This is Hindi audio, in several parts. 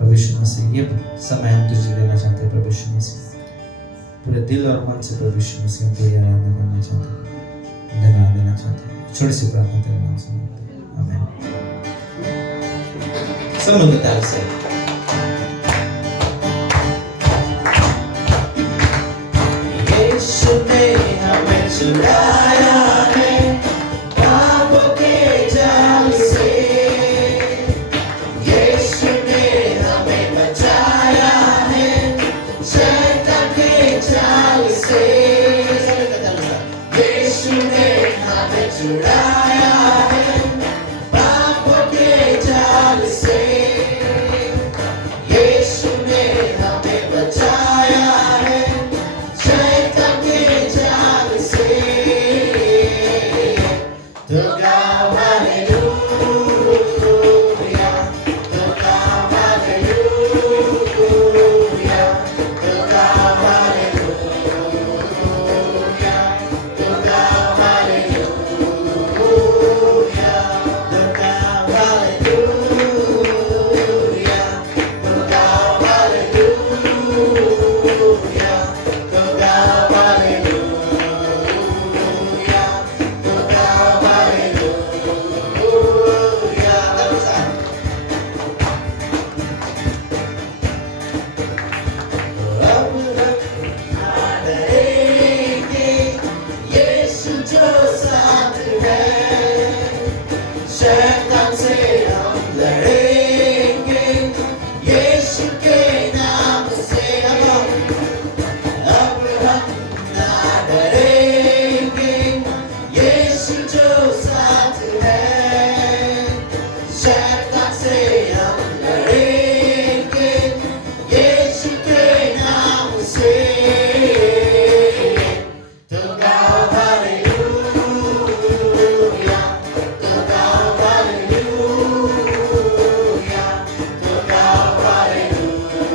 प्रभु यीशु मसीह, ये समय हम तुझे देना चाहते हैं प्रभु यीशु मसीह। पूरे दिल और मन से प्रभु यीशु मसीह हम तुझे आराधना करना चाहते हैं, धन्यवाद देना चाहते हैं। छोटी सी प्रार्थना तेरे नाम से मांगते हैं, आमीन। सब मिलकर ताली से यीशु ने हमें छुड़ाया है पापों के जाल से, यीशु ने हमें बचाया है शैतान के जाल से, यीशु ने हमें छुड़ाया है पापों के जाल से, यीशु ने हमें बचाया है शैतान के जाल से। तो गाओ हालेलुया, तो गाओ हालेलुया, तो गाओ हालेलुया, तो गाओ हालेलुया, तो गाओ हालेलुया, तो गाओ हालेलुया, तो गाओ हालेलुया, तो गाओ हालेलुया। अब ना डरेंगे, यीशु जो साथ है, शैतान से हम लड़ेंगे यीशु के नाम से। अब हम ना डरेंगे, यीशु जो साथ है, शैतान से हम लड़ेंगे यीशु के नाम से। तो गाओ हालेलुया, तो गाओ हालेलुया, तो गाओ हालेलुया,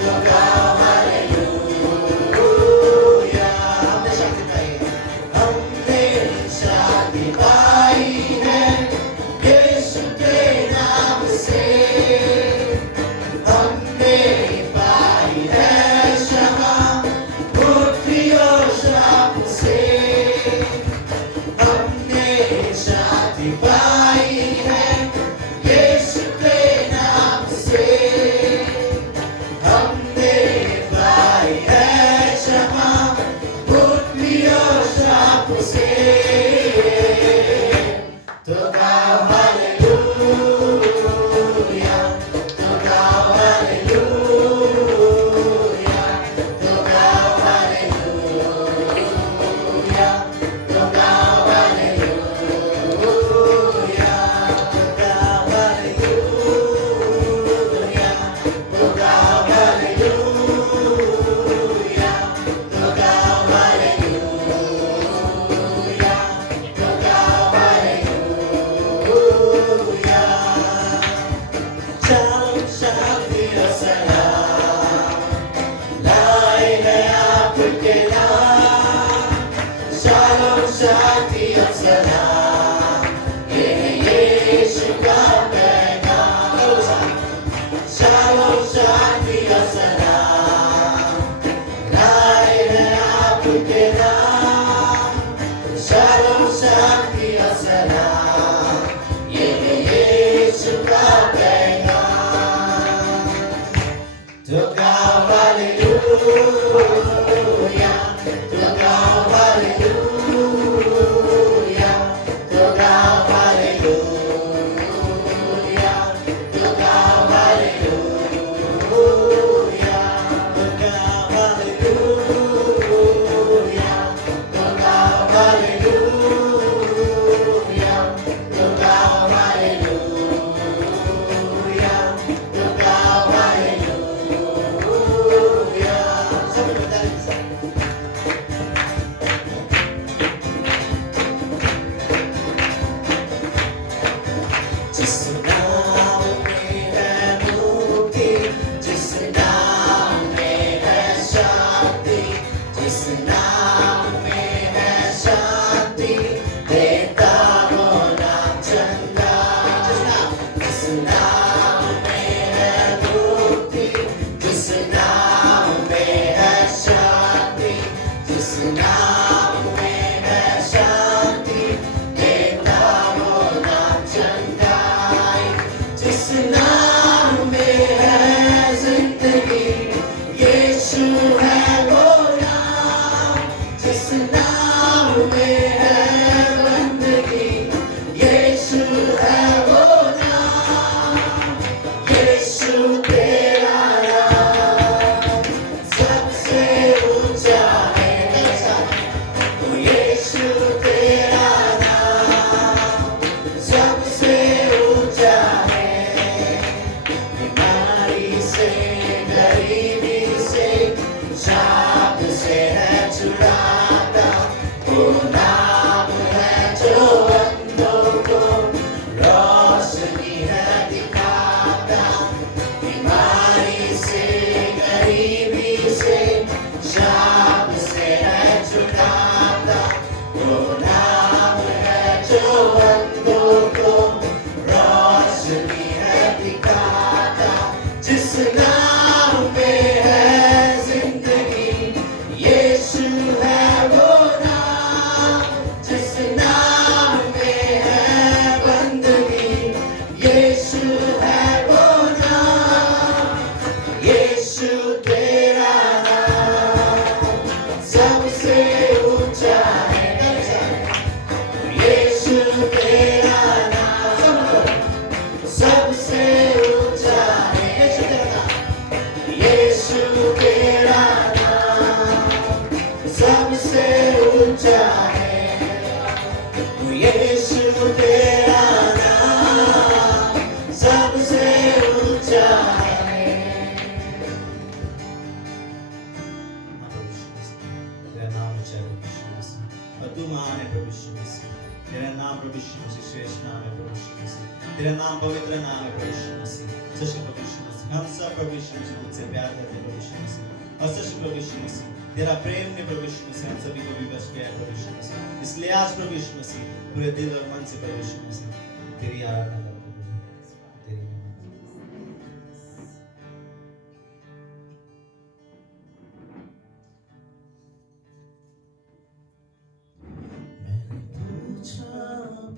तो गाओ हालेलुया। हमने शक्ति पाई, हमने शक्ति पाई है यीशु के नाम से, हमने पाई है क्षमा मुक्ति और शाप से, हमने शांति पाई है यीशु के नाम से, हमने पाई है क्षमा मुक्ति और शाप से। तो गाओ हालेलुया, तो गाओ हालेलुया, तो गाओ हालेलुया, तो गाओ हालेलुया, तो गाओ हालेलुया, तो गाओ हालेलुया, तो गाओ हालेलुया, तो गाओ हालेलुया। Shalom, शांति और सलाम लाए हैं आपके नाम, शालोम शांति और सलाम, ये है यीशु का पैगाम। शालोम शांति और सलाम लाए हैं आपके नाम, शालोम शांति और सलाम, ये है यीशु का पैगाम। तो गाओ हालेलुया, तो गाओ हालेलुया, तो गाओ हालेलुया, तो गाओ हालेलुया, तो गाओ हालेलुया, तो गाओ हालेलुया, तो गाओ हालेलुया, तो गाओ हालेलुया। सब बता दीजिए। जिस नाम में है मुक्ति, जिस नाम में है शांति, जिस नाम में है शांति, देता वो नाम चंगा। जिस नाम तू महान है प्रभु यीशु मसीह। तेरा नाम प्रभु यीशु मसीह श्रेष्ठ नाम है प्रभु यीशु मसीह। तेरा नाम पवित्र नाम है प्रभु यीशु मसीह। सच प्रभु यीशु मसीह, हम सब प्रभु यीशु मसीह तुझसे प्यार करते हैं प्रभु यीशु मसीह। और सच प्रभु यीशु मसीह, तेरा प्रेम ने प्रभु यीशु मसीह हम सभी को विवश किया है प्रभु यीशु मसीह। इसलिए आज प्रभु यीशु मसीह पूरे दिल और मन से प्रभु यीशु मसीह तेरी आराधना करते हैं, तेरी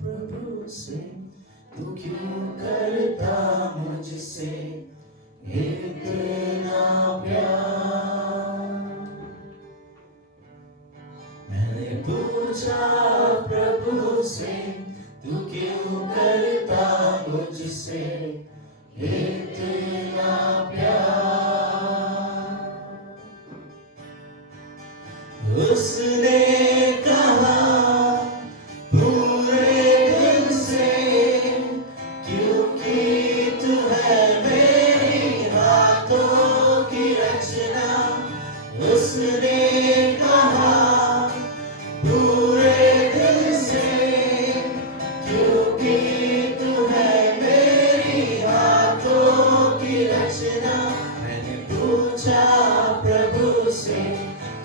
प्रभु से तू क्यों करता मुझसे इतना प्यार। मैंने पूछा प्रभु से तू क्यों करता मुझसे इतना प्यार। उसने कहा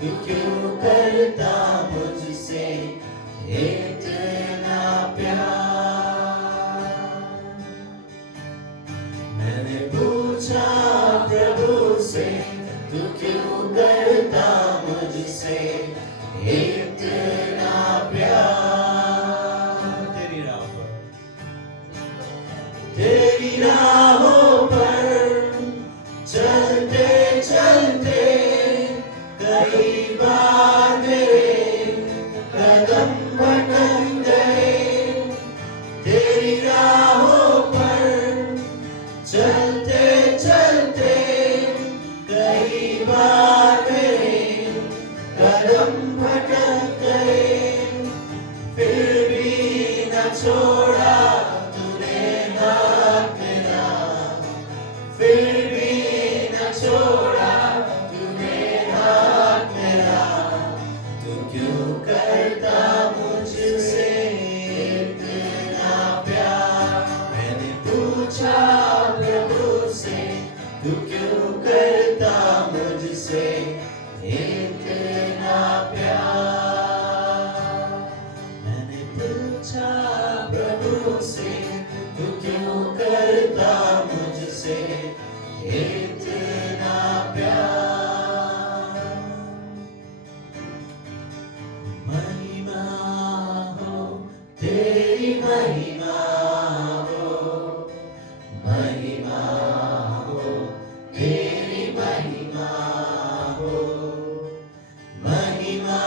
तू क्यों करता मुझसे इतना प्यार। मैंने पूछा प्रभु से तू क्यों करता मुझसे इतना प्यार। तेरी राहों पर चलते चलते कई बार मेरे कदम भटक गए। तेरी राहों पर चलते चलते कई बार मेरे कदम भटक गए। फिर भी न छोड़ा तूने हाथ मेरा, फिर भी न छोड़ा करता मुझसे इतना प्यार। मैंने पूछा प्रभु से तू क्यों करता मुझसे इतना प्यार। मैंने पूछा प्रभु से तू क्यों करता मुझसे इतना प्यार। महिमा हो तेरी महिमा हो, महिमा हो तेरी महिमा हो, महिमा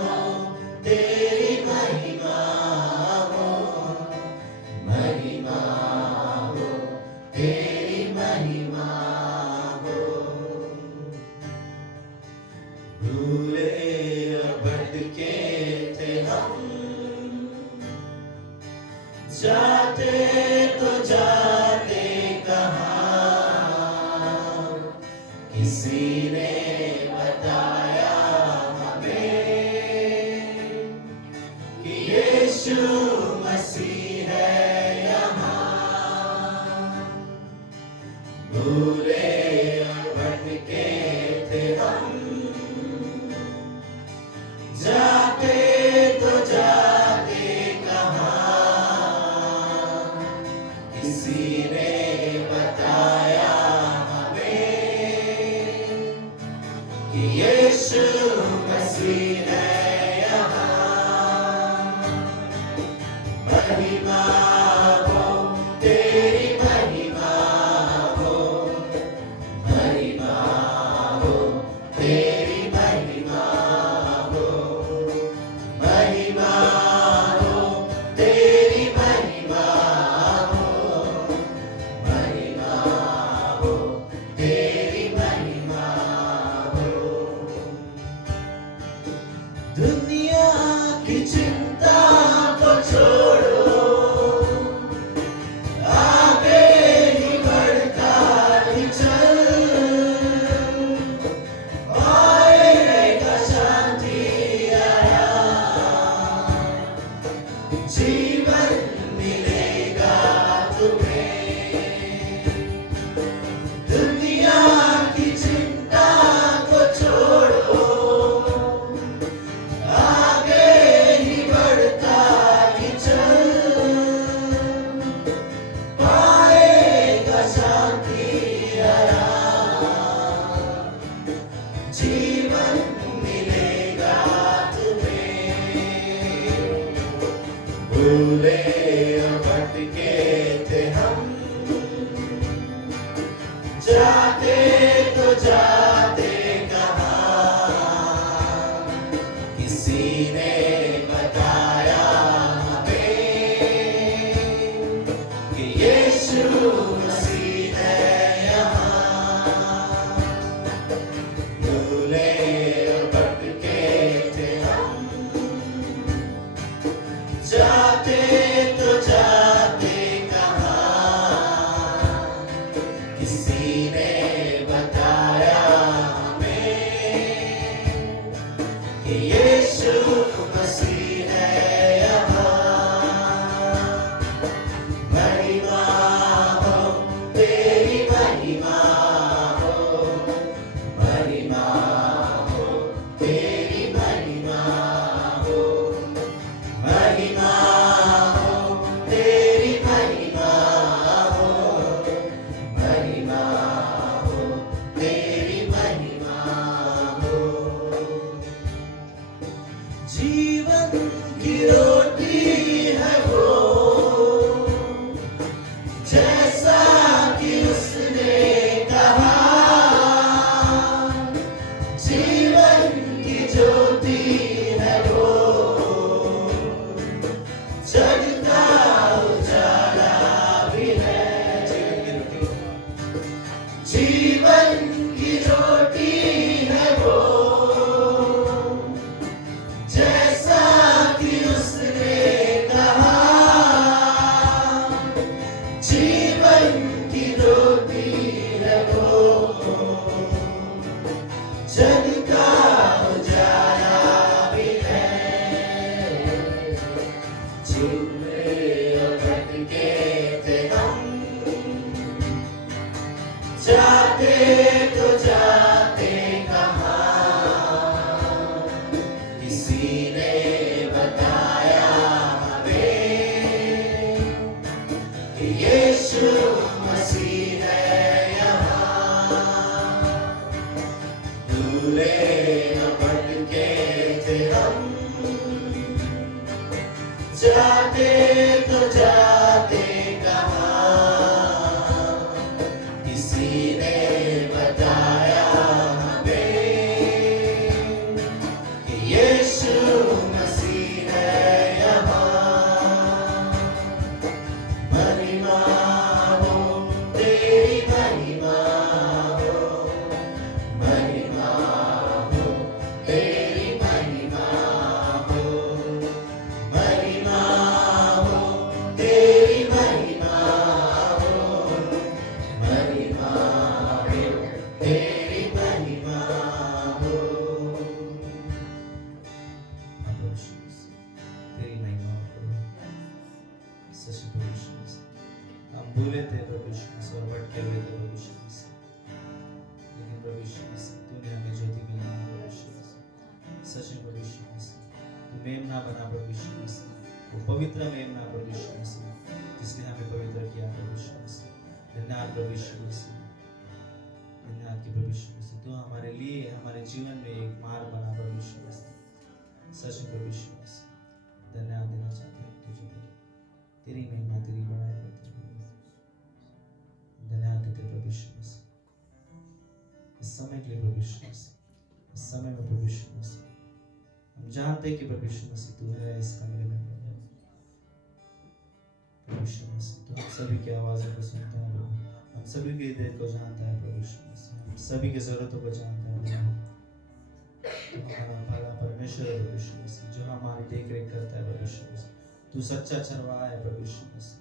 हो तेरी महिमा हो, महिमा हो तेरी महिमा हो। भूले भटके थे हम, जाते तो जाते कहाँ, किसी ने बताया हमें कि यीशु मसीह है यहाँ। भूले भटके थे हम, जाते तो जाते कहाँ, किसी ने बताया हमें कि यीशु मसीह है यहाँ। महिमा हो तेरी जाते तो जाते कहाँ, किसी ने बताया हमें कि यीशु मसीह है यहाँ। भूले और भटके थे हम, जाते तो जाते कहाँ, किसी ने बताया हमें कि यीशु मसीह है यहाँ। महिमा हो तेरी, महिमा हो, महिमा हो तेरी, महिमा हो, महिमा हो तेरी, महिमा हो, महिमा हो तेरी, महिमा हो। जीवन की रोटी है वो, जैसा कि उसने कहा। जीवन की ज्योति है वो, जग का उजाला भी है। जीवन की रोटी है वो, जैसा कि उसने कहा। जीवन की रोटी है वो, जग का उजाला भी है। झूले और भटके थे हम, जाते तो जाते कहाँ, किसी ने बताया हमें कि यीशु मसीह है यहाँ। भूले न भटके थे हम, जाते तो जाते कहाँ, किसी ने बताया हमें कि यीशु मसीह है यहाँ। महिमा हो तेरी, महिमा हो, महिमा हो तेरी, महिमा हो, महिमा हो तेरी, महिमा हो, महिमा हो तेरी, महिमा हो। तेरी महिमा हो। सच प्रभु यीशु मसीह, हम भूले थे प्रभु यीशु मसीह और भटके हुए थे प्रभु यीशु मसीह, लेकिन प्रभु यीशु मसीह तूने हमें ज्योति मिलाई प्रभु यीशु मसीह। सच में प्रभु यीशु मसीह, तू मेमना बना प्रभु यीशु मसीह, वो पवित्र मेमना प्रभु यीशु मसीह, जिसने हमें पवित्र किया प्रभु यीशु मसीह। धन्यवाद प्रभु यीशु मसीह, धन्यवाद कि प्रभु यीशु मसीह तू हमारे लिए, हमारे जीवन में एक मार्ग बना प्रभु यीशु मसीह। सच में प्रभु यीशु मसीह, धन्यवाद देना चाहते हैं तुझे, तेरी महिमा तेरी बड़ाई करते हैं। धन्यवाद देते प्रभु यीशु मसीह इस समय के लिए प्रभु यीशु मसीह। इस समय में प्रभु यीशु मसीह हम जानते हैं कि प्रभु यीशु मसीह तू है इस कमरे में। प्रभु यीशु मसीह तू हम सभी की आवाज़ों को सुनता है प्रभु, हम सभी के हृदय को जानता है प्रभु यीशु मसीह, हम सभी की ज़रूरतों को जानता है प्रभु। तू हमारा भला परमेश्वर है प्रभु यीशु मसीह, जो हमारी देख रेख करता है प्रभु यीशु मसीह। तू सच्चा चरवाहा है प्रभु यीशु मसीह।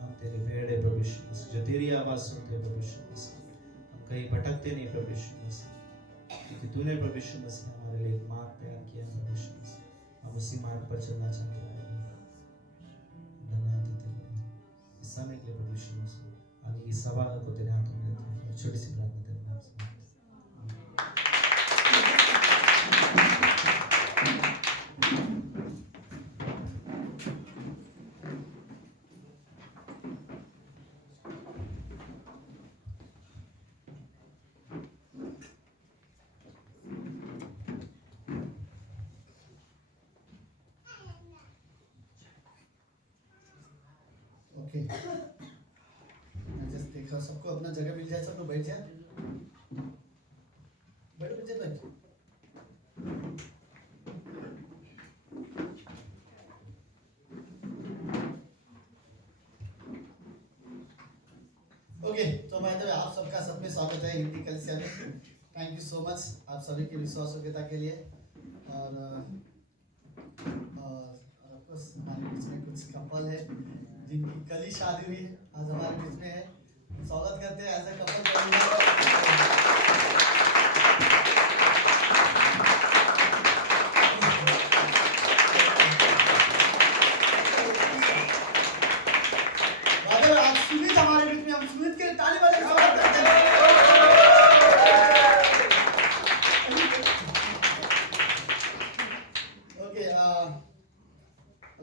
हम तेरे भेड़ है प्रभु यीशु मसीह, जो तेरी आवाज़ सुनते हैं प्रभु यीशु मसीह। हम कहीं भटकते नहीं प्रभु यीशु मसीह, क्योंकि तूने प्रभु यीशु मसीह हमारे लिए एक मार्ग तैयार किया प्रभु यीशु मसीह। हम उसी मार्ग पर चलना चाहते हैं। धन्यवाद देते हैं इस समय के लिए प्रभु यीशु मसीह। आगे की सभा को तेरे हाथों में देते हैं और छोटी सी प्रार्थना तेरे नाम से। Okay. I just take सबको अपना जगह मिल जाए, सब लोग बैठ जाए, बैठ बच्चे बैठ। ओके, तो भाई तो आप सबका सब में स्वागत है हिंदी कलिसिया में। थैंक यू सो मच आप सभी के विश्वासयोग्यता के लिए। और ऑफकोर्स हमारे बीच में कुछ कपल है जिनकी कल ही शादी हुई है, आज हमारे बीच में है। स्वागत करते हैं एज ए कपल। आज सुमित हमारे बीच में, हम सुमित के ताली बजा के स्वागत करते हैं। ओके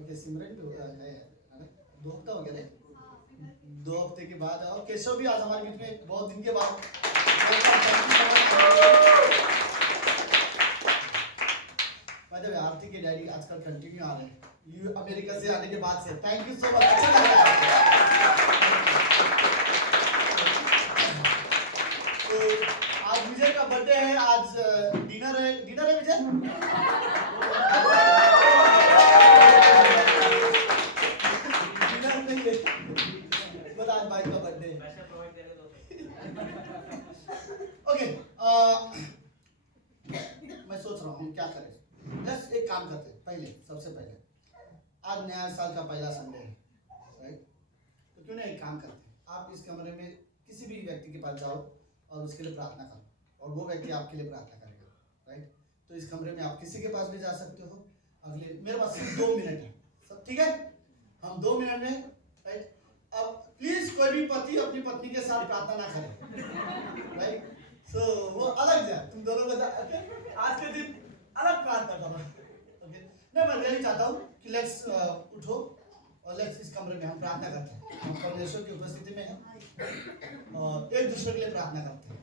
ओके सिमरन दो हफ्ता हो गया रे, 2 हफ्ते के बाद। और केशव भी आज हमारे बीच में बहुत दिन के बाद। आरती के डैडी आजकल कंटिन्यू आ रहे हैं यू अमेरिका से आने के बाद से। थैंक यू सो मच, अच्छा लग रहा है। तो आज विजय का बर्थडे है, आज डिनर है विजय। डिनर नहीं है, बस आज भाई का बर्थडे है। ओके, मैं सोच रहा हूँ क्या करें। बस एक काम करते हैं, पहले सबसे पहले आज नया साल का पहला संडे है, राइट? तो क्यों ना एक काम करते हैं, आप इस कमरे में किसी भी व्यक्ति के पास जाओ और उसके लिए प्रार्थना करो, और वो व्यक्ति आपके लिए प्रार्थना करेगा, राइट? तो इस कमरे में आप किसी के पास भी जा सकते हो। अगले मेरे पास सिर्फ 2 मिनट है, सब ठीक है? हम 2 मिनट में, राइट? अब प्लीज कोई भी पति अपनी पत्नी के साथ प्रार्थना ना करे, राइट? सो वो अलग जाए, तुम दोनों को आज के दिन अलग प्रार्थना करो, ओके? मैं रियली चाहता हूँ कि लेट्स उठो और लेट्स इस कमरे में हम प्रार्थना करते हैं। हम परमेश्वर की उपस्थिति में हैं और एक दूसरे के लिए प्रार्थना करते हैं।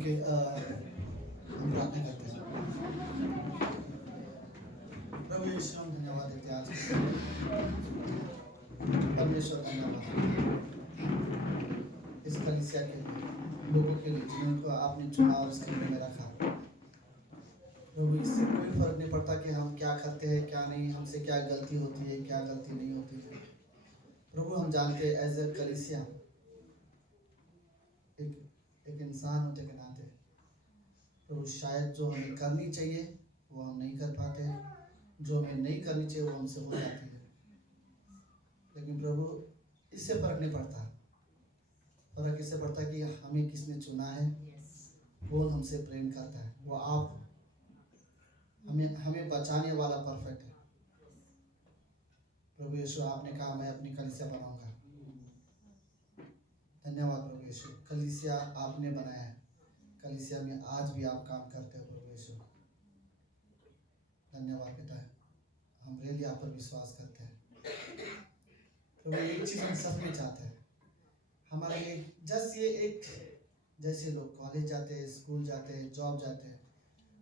ओके हम प्रार्थना करते हैं। प्रभु यीशु हम धन्यवाद देते हैं आज के दिन। परमेश्वर धन्यवाद इस कलीसिया के लिए, लोगों के लिए जिनको आपने चुना और इस कमरे में रखा। प्रभु इससे कोई फर्क नहीं पड़ता कि हम क्या करते हैं क्या नहीं, हमसे क्या गलती होती है क्या गलती नहीं होती है। प्रभु हम जानते हैं एज ए कलीसिया एक इंसान होते के नाते प्रभु शायद जो हमें करनी चाहिए वो हम नहीं कर पाते हैं, जो हमें नहीं करनी चाहिए वो हमसे हो जाती है। लेकिन प्रभु इससे फर्क नहीं पड़ता, फर्क इससे पड़ता है कि हमें किसने चुना है, वो हमसे प्रेम करता है, वो आप हमें बचाने वाला परफेक्ट है। प्रभु यीशु आपने कहा मैं अपनी कलीसिया बनाऊंगा। धन्यवाद प्रभु यीशु, कलीसिया आपने बनाया है, कलीसिया में आज भी आप काम करते हो प्रभु यीशु। धन्यवाद पिता, हम रियली आप पर विश्वास करते हैं। प्रभु एक चीज़ हम सच में चाहते हैं हमारे लिए, जस्ट ये एक जैसे लोग कॉलेज जाते हैं, स्कूल जाते हैं, जॉब जाते हैं,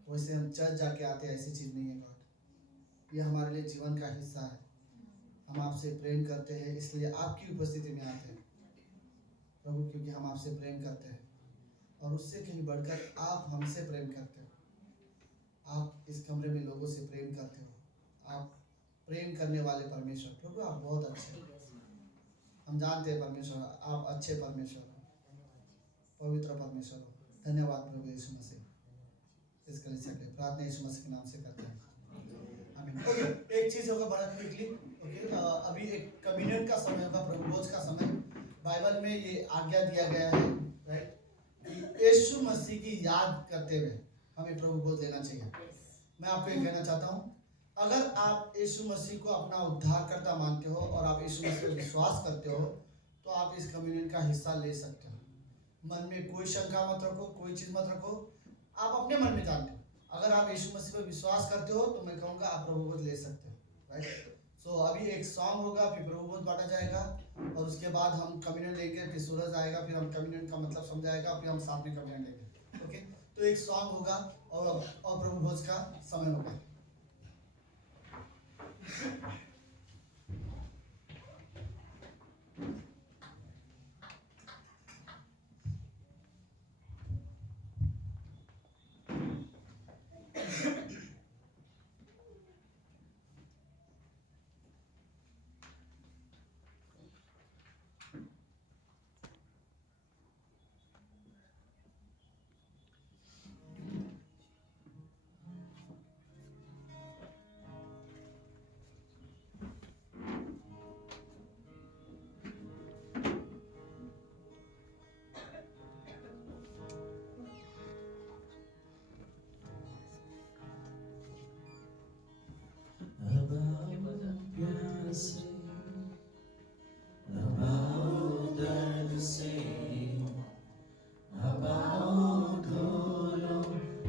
वैसे हम चर्च जाके आते हैं, ऐसी चीज़ नहीं है गॉड। ये हमारे लिए जीवन का हिस्सा है। हम आपसे प्रेम करते हैं इसलिए आपकी उपस्थिति में आते हैं प्रभु, क्योंकि हम आपसे प्रेम करते हैं और उससे कहीं बढ़कर आप हमसे प्रेम करते हो। आप इस कमरे में लोगों से प्रेम करते हो, आप प्रेम करने वाले परमेश्वर। प्रभु आप बहुत अच्छे हो, हम जानते हैं परमेश्वर आप अच्छे परमेश्वर हो, पवित्र परमेश्वर हो। धन्यवाद प्रभु यीशु मसीह, इस कलीसिया के लिए प्रार्थना यीशु मसीह के नाम से करते हैं, आमीन। ओके, एक चीज़ होगा बड़ा क्विकली। ओके, अभी एक कम्युनियन का समय होगा, प्रभु भोज का समय। बाइबल में ये आज्ञा दिया गया है, राइट, कि यीशु मसीह की याद करते हुए हमें प्रभु भोज लेना चाहिए। मैं आपको ये कहना चाहता हूँ, अगर आप यीशु मसीह को अपना उद्धारकर्ता मानते हो और आप यीशु मसीह पर विश्वास करते हो तो आप इस कम्युनियन का हिस्सा ले सकते हो। मन में कोई शंका मत रखो, कोई चीज़ मत रखो, आप अपने मन में जानते हो। अगर आप यीशु मसीह पर विश्वास करते हो तो मैं कहूँगा आप प्रभु भोज ले सकते हो, राइट। सो अभी एक सॉन्ग होगा, फिर प्रभु भोज बांटा जाएगा और उसके बाद हम कम्युनियन लेंगे, फिर सूरज आएगा, फिर हम कम्युनियन का मतलब समझाएगा, फिर हम साथ में कम्युनियन लेंगे। ओके, तो एक सॉन्ग होगा और प्रभु भोज का समय होगा।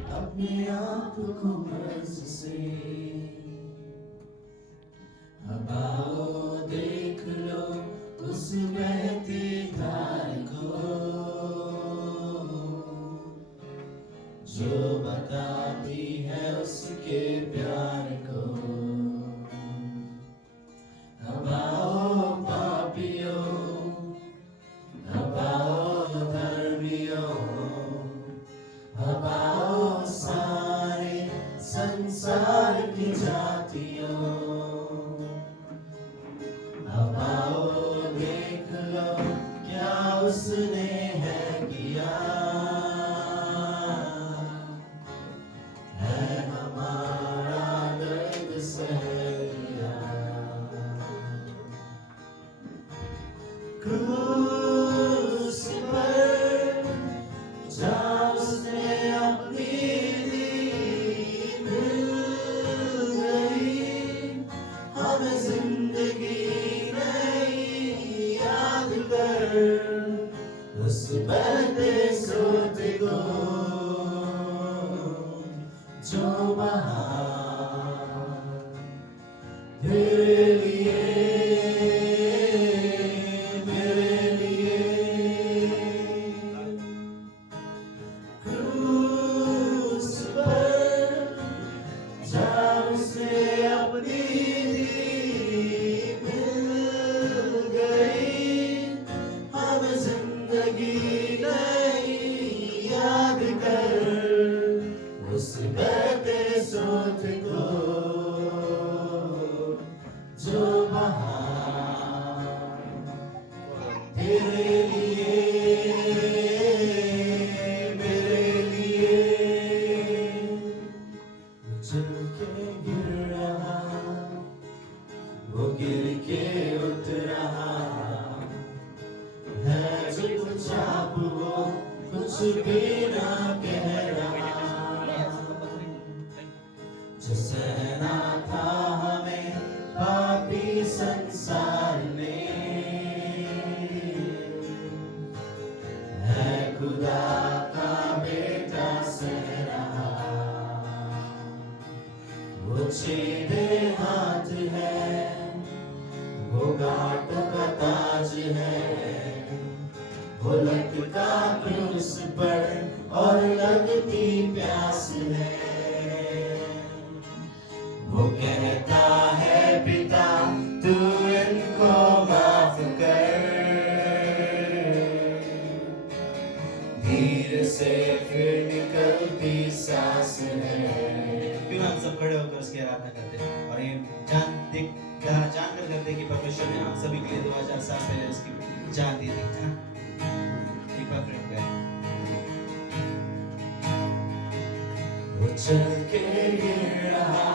अपने आप को मर्ज से अब आओ देख लो उस बहती धार को जो बताती है उसके प्यार को। अब आओ पापियों, अब आओ धर्मियों, अब आओ सारे संसार की जातियों, अब आओ देख लो क्या उसने है किया, है हमारा दर्द सह लिया। क्रूस पर जहाँ उसने अपनी दी मिल गई, हमें जिंदगी नहीं याद कर उस बहते सोते को जो बहा तेरे लिए, मेरे लिए। वो गिर के उठ रहा है, चुपचाप वो कुछ भी ना कह रहा। जो सहना था हमें पापी संसार में, है खुदा का बेटा सह रहा। वो सीधे हाथ है, वो गांठों का ताज है, वो लटका क्रूस पर और लगती प्यास है। वो कहता है पिता तू इनको माफ कर, धीरे से फिर निकलती सांस है। क्यों हम सब खड़े होकर उसकी आराधना करते हैं और ये जानकर करते हैं कि परमेश्वर ने हम सभी के लिए 2000 साल पहले उसकी जान दी थी। एक बार फिर हम कहें, वो चल के गिर रहा,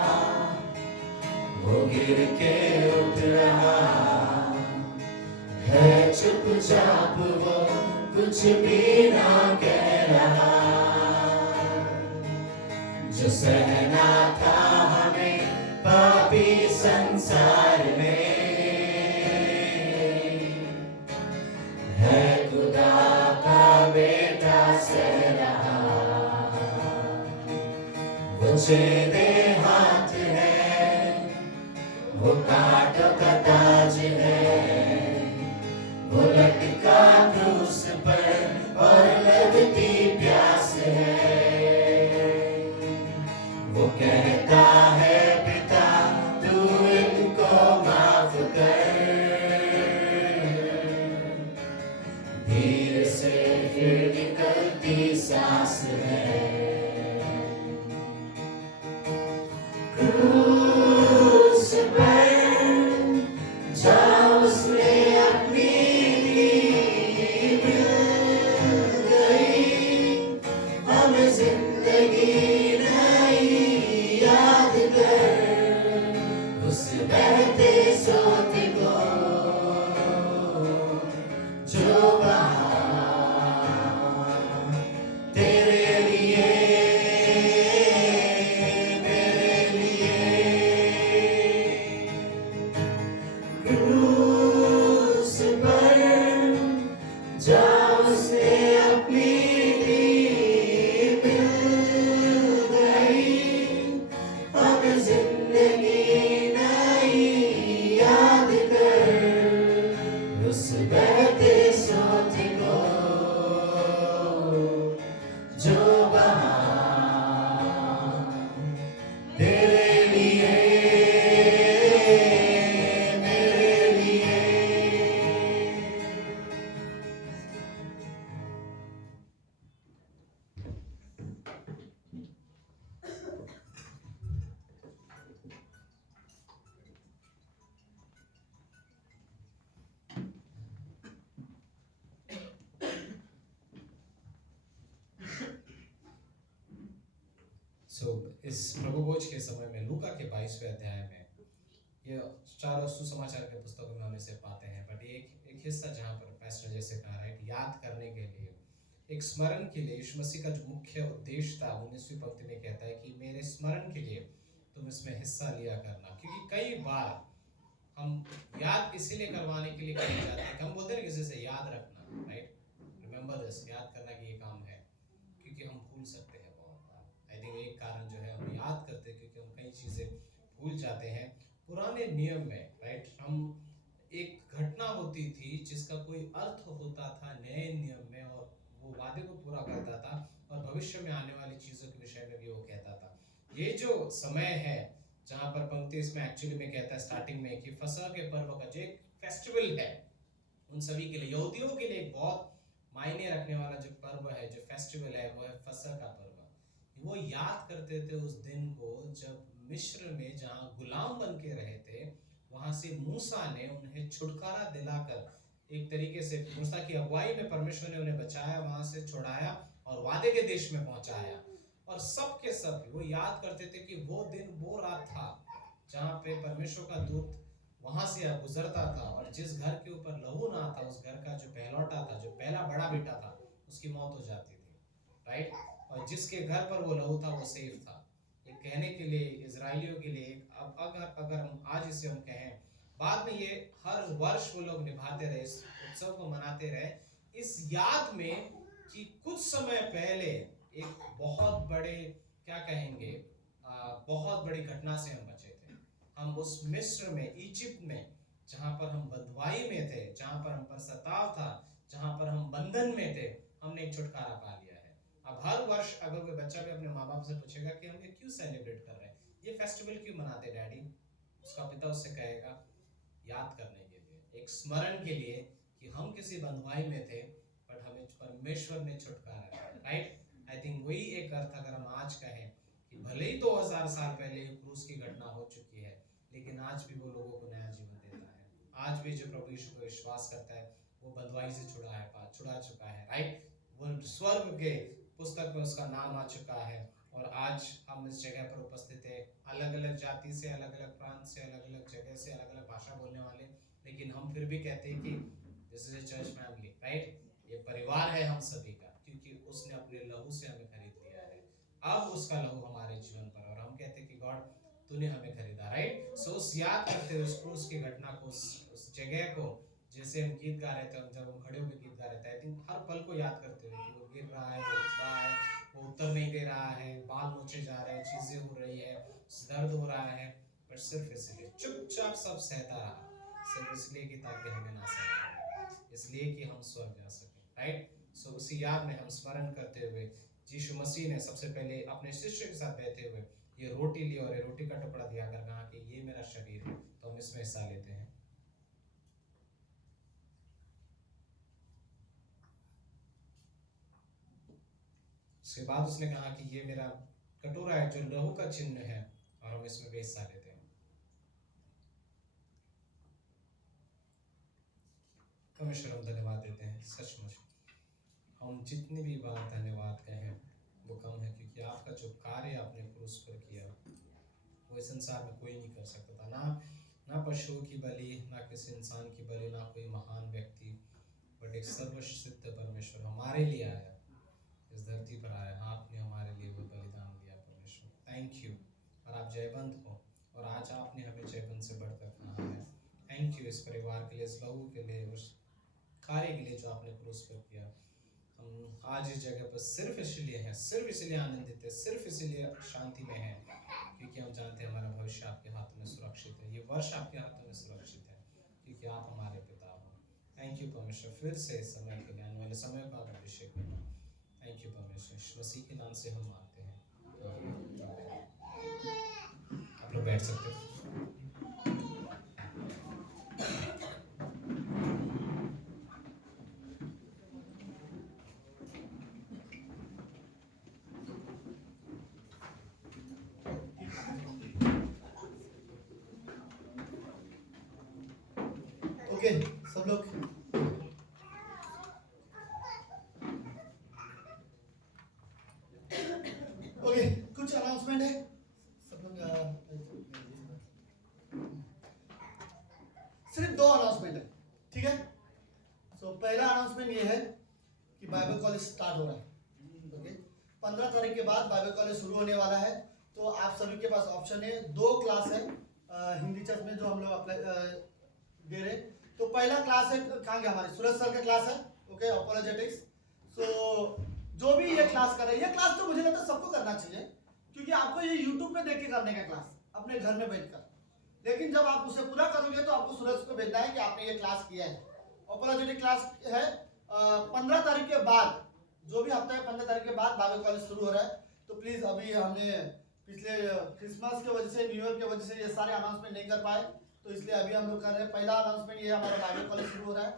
वो गिर के उठ रहा है, चुपचाप वो कुछ भी ना कह रहा। जो सहना था हमें पापी संसार में, है खुदा का बेटा सह रहा। वो सीधे हाथ है, वो कांटों का ताज है, वो लटका क्रूस पर और लगती प्यास है। वो कहता है पिता तू इनको माफ कर, धीरे से फिर निकलती सांस है। क्रूस पर जहाँ उसने अपनी लीब गई, हमें जिंदगी नई याद कर। उस बहते सोत को जो बहा तेरे लिए मेरे लिए, क्रूस पर जहाँ उसने अपनी लीब गई, हमें जिंदगी नई याद कर। उस बहते सोत को जो बहा तेरे लिए मेरे लिए। इस प्रभु भोज के समय में लूका के 22वें अध्याय में ये चारों सुसमाचार के पुस्तकों में हम इसे पाते हैं, बट एक हिस्सा जहाँ पर पैस्टर जैसे कहा, राइट, याद करने के लिए, एक स्मरण के लिए यीशु मसीह का जो मुख्य उद्देश्य था 19वीं पंक्ति में कहता है कि मेरे स्मरण के लिए तुम इसमें हिस्सा लिया करना। क्योंकि कई बार हम याद इसीलिए करवाने के लिए कहे जाते हैं, हम बोलते हैं किसी से याद रखना, राइट, रिमेंबर दिस, याद करना कि ये काम है, क्योंकि हम भूल सकते हैं बहुत बार। आई थिंक एक कारण जो है हम याद करते हैं क्योंकि हम कई चीज़ें भूल जाते हैं। पुराने नियम में, राइट, हम एक घटना होती थी जिसका कोई अर्थ होता था नए नियम में, और वो वादे को पूरा करता था और भविष्य में आने वाली चीज़ों के विषय में भी वो कहता था। ये जो समय है जहाँ पर पंक्ति इसमें एक्चुअली में कहता है स्टार्टिंग में कि फसह के पर्व का जो एक फेस्टिवल है उन सभी के लिए, यहूदियों के लिए एक बहुत मायने रखने वाला जो पर्व है, जो फेस्टिवल है, वो है फसह का पर्व। वो याद करते थे उस दिन को जब मिस्र में जहाँ गुलाम बन के रहे थे, वहां से मूसा ने उन्हें छुटकारा दिलाकर एक तरीके से मूसा की अगुवाई में परमेश्वर ने उन्हें बचाया, वहां से छुड़ाया और वादे के देश में पहुंचाया। और सब के सब वो याद करते थे कि वो दिन, वो रात था जहाँ पे परमेश्वर का दूत वहां से गुजरता था, और जिस घर के ऊपर लहू ना था उस घर का जो पहलौठा था, जो पहला बड़ा बेटा था, उसकी मौत हो जाती थी, राइट। और जिसके घर पर वो लहू था वो सेफ था। एक कहने के लिए इजराइलियों के लिए अब अगर हम आज इसे हम कहें, बाद में ये हर वर्ष वो लोग निभाते रहे, इस उत्सव को मनाते रहे, इस याद में कि कुछ समय पहले एक बहुत बड़े, क्या कहेंगे, बहुत बड़ी घटना से हम बचे थे। हम उस मिस्र में, इजिप्ट में, जहां पर हम बंधुआई में थे, जहां पर हम पर सताव था, जहां पर हम बंधन में थे, हमने एक छुटकारा पा लिया है। अब हर वर्ष अगर कोई बच्चा भी अपने माँ बाप से पूछेगा कि हम ये क्यों सेलिब्रेट कर रहे हैं, ये फेस्टिवल क्यों मनाते डैडी, उसका पिता उससे कहेगा याद करने के लिए, एक स्मरण के लिए कि हम किसी बंधुआई में थे बट हमें परमेश्वर ने छुटकारा दिया, राइट। आई थिंक वही एक अर्थ अगर हम आज कहें कि भले ही 2000 साल पहले क्रूस की घटना हो चुकी है, लेकिन आज भी वो लोगों को नया जीवन देता है। आज भी जो प्रभु यीशु को विश्वास करता है वो बंधुआई से छुड़ा चुका है, राइट। वो स्वर्ग के पुस्तक में उसका नाम आ चुका है, और आज हम इस जगह पर उपस्थित है, अलग अलग जाति से, अलग अलग प्रांत से, अलग अलग जगह से, अलग अलग भाषा बोलने वाले, लेकिन हम फिर भी कहते हैं कि this is a church family, right. ये परिवार है हम सभी का, क्योंकि उसने अपने लहू से हमें खरीद लिया है। अब उसका लहू हमारे जीवन पर, और हम कहते हैं कि गॉड तूने हमें खरीदा, राइट। सो उस याद करते हुए उस क्रूस की घटना को, उस जगह को, जैसे हम गीत गा रहे थे, जब हम खड़े होकर गीत गा रहे थे, आई थिंक हर पल को याद करते हुए कि वो गिर रहा है, वो उठ रहा है, वो उत्तर नहीं दे रहा है, बाल नोचे जा रहे हैं, चीजें हो रही है, दर्द हो रहा है, पर सिर्फ इसलिए चुपचाप सब सहता रहा, सिर्फ इसलिए कि ताकि हमें ना सहना, इसलिए कि हम स्वर्ग जा सकें, राइट। सो उसी याद में हम स्मरण करते हुए, यीशु मसीह ने सबसे पहले अपने शिष्य के साथ बैठे हुए ये रोटी ली और ये रोटी का टुकड़ा दिया कर कहा कि ये मेरा शरीर है, तो हम इसमें हिस्सा लेते हैं। उसके बाद उसने कहा कि ये मेरा कटोरा है जो लहू का चिन्ह है, और हम इसमें भी हिस्सा लेते हैं। परमेश्वर हम धन्यवाद देते हैं, सचमुच हम जितनी भी बार धन्यवाद कहें वो कम है, क्योंकि आपका जो कार्य आपने क्रूस पर किया वो इस संसार में कोई नहीं कर सकता था। ना पशुओं की बलि, ना किसी इंसान की बलि, ना कोई महान व्यक्ति, बट एक सर्वसिद्ध परमेश्वर हमारे लिए आया, इस धरती पर आया, आपने हमारे लिए वो बलिदान दिया। परमेश्वर थैंक यू, और आप जयवंत हो, और आज आपने हमें जयवंत से बढ़कर कहा है। थैंक यू इस परिवार के लिए, इस लहू के लिए, उस कार्य के लिए जो आपने क्रूस पर किया। हम आज इस जगह पर सिर्फ इसलिए हैं, सिर्फ इसलिए आनंदित है, सिर्फ इसलिए शांति में हैं, क्योंकि हम जानते हैं हमारा भविष्य आपके हाथों में सुरक्षित है, ये वर्ष आपके हाथों में सुरक्षित है, क्योंकि आप हमारे पिता हो। थैंक यू परमेश्वर, फिर से इस समय के लिए, आने वाले समय का आप अभिषेक करो। थैंक यू परमेश्वर, मसीह के नाम से हम मांगते हैं, आप लोग बैठ सकते हो। ओके सब लोग, ओके कुछ अनाउंसमेंट है सब लोग, सिर्फ 2 अनाउंसमेंट है, ठीक है। सो पहला अनाउंसमेंट ये है कि बाइबल कॉलेज स्टार्ट हो रहा है, ओके। 15 तारीख के बाद बाइबल कॉलेज शुरू होने वाला है, तो आप सभी के पास ऑप्शन है, 2 क्लास है हिंदी चर्च में जो हम लोग अप्लाई दे रहे हैं। तो पहला क्लास है, कहाँ गया हमारे सूरज सर का क्लास है, ओके, अपोलोजेटिक्स। सो जो भी ये क्लास कर रहे हैं, ये क्लास तो मुझे लगता है सबको करना चाहिए, क्योंकि आपको ये यूट्यूब पे देख के करने का क्लास अपने घर में बैठकर, लेकिन जब आप उसे पूरा करोगे तो आपको सूरज को भेजना है कि आपने ये क्लास किया है। अपोलोजेटिक क्लास है 15 तारीख के बाद, जो भी हफ्ता है 15 तारीख के बाद बाइबल कॉलेज शुरू हो रहा है। तो प्लीज, अभी हमने पिछले क्रिसमस की वजह से, न्यू ईयर की वजह से ये सारे अनाउंसमेंट नहीं कर पाए, तो इसलिए अभी हम लोग कर रहे हैं। पहला अनाउंसमेंट ये हमारा बाइबल कॉलेज शुरू हो रहा है,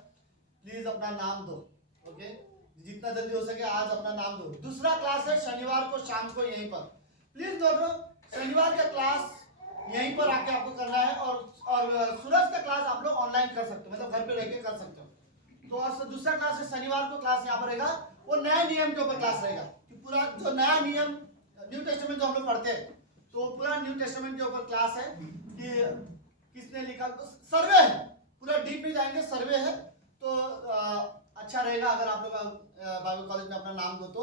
प्लीज अपना नाम दो, ओके, जितना जल्दी हो सके आज अपना नाम दो। दूसरा क्लास है शनिवार को शाम को यहीं पर, प्लीज दोनों शनिवार का क्लास यहीं पर आके आपको करना है, और सूरज का क्लास आप लोग ऑनलाइन कर सकते हो, मतलब घर पे रह के कर सकते हो। तो और दूसरा क्लास है शनिवार को क्लास यहाँ पर रहेगा, वो नए नियम के ऊपर क्लास रहेगा, कि पूरा जो नया नियम न्यू टेस्टामेंट जो हम लोग पढ़ते हैं, तो पूरा न्यू टेस्टामेंट के ऊपर क्लास है किसने लिखा, सर्वे है, पूरा डीप में जाएंगे, सर्वे है। तो अच्छा रहेगा अगर आप लोग बाइबल कॉलेज में अपना नाम दो। तो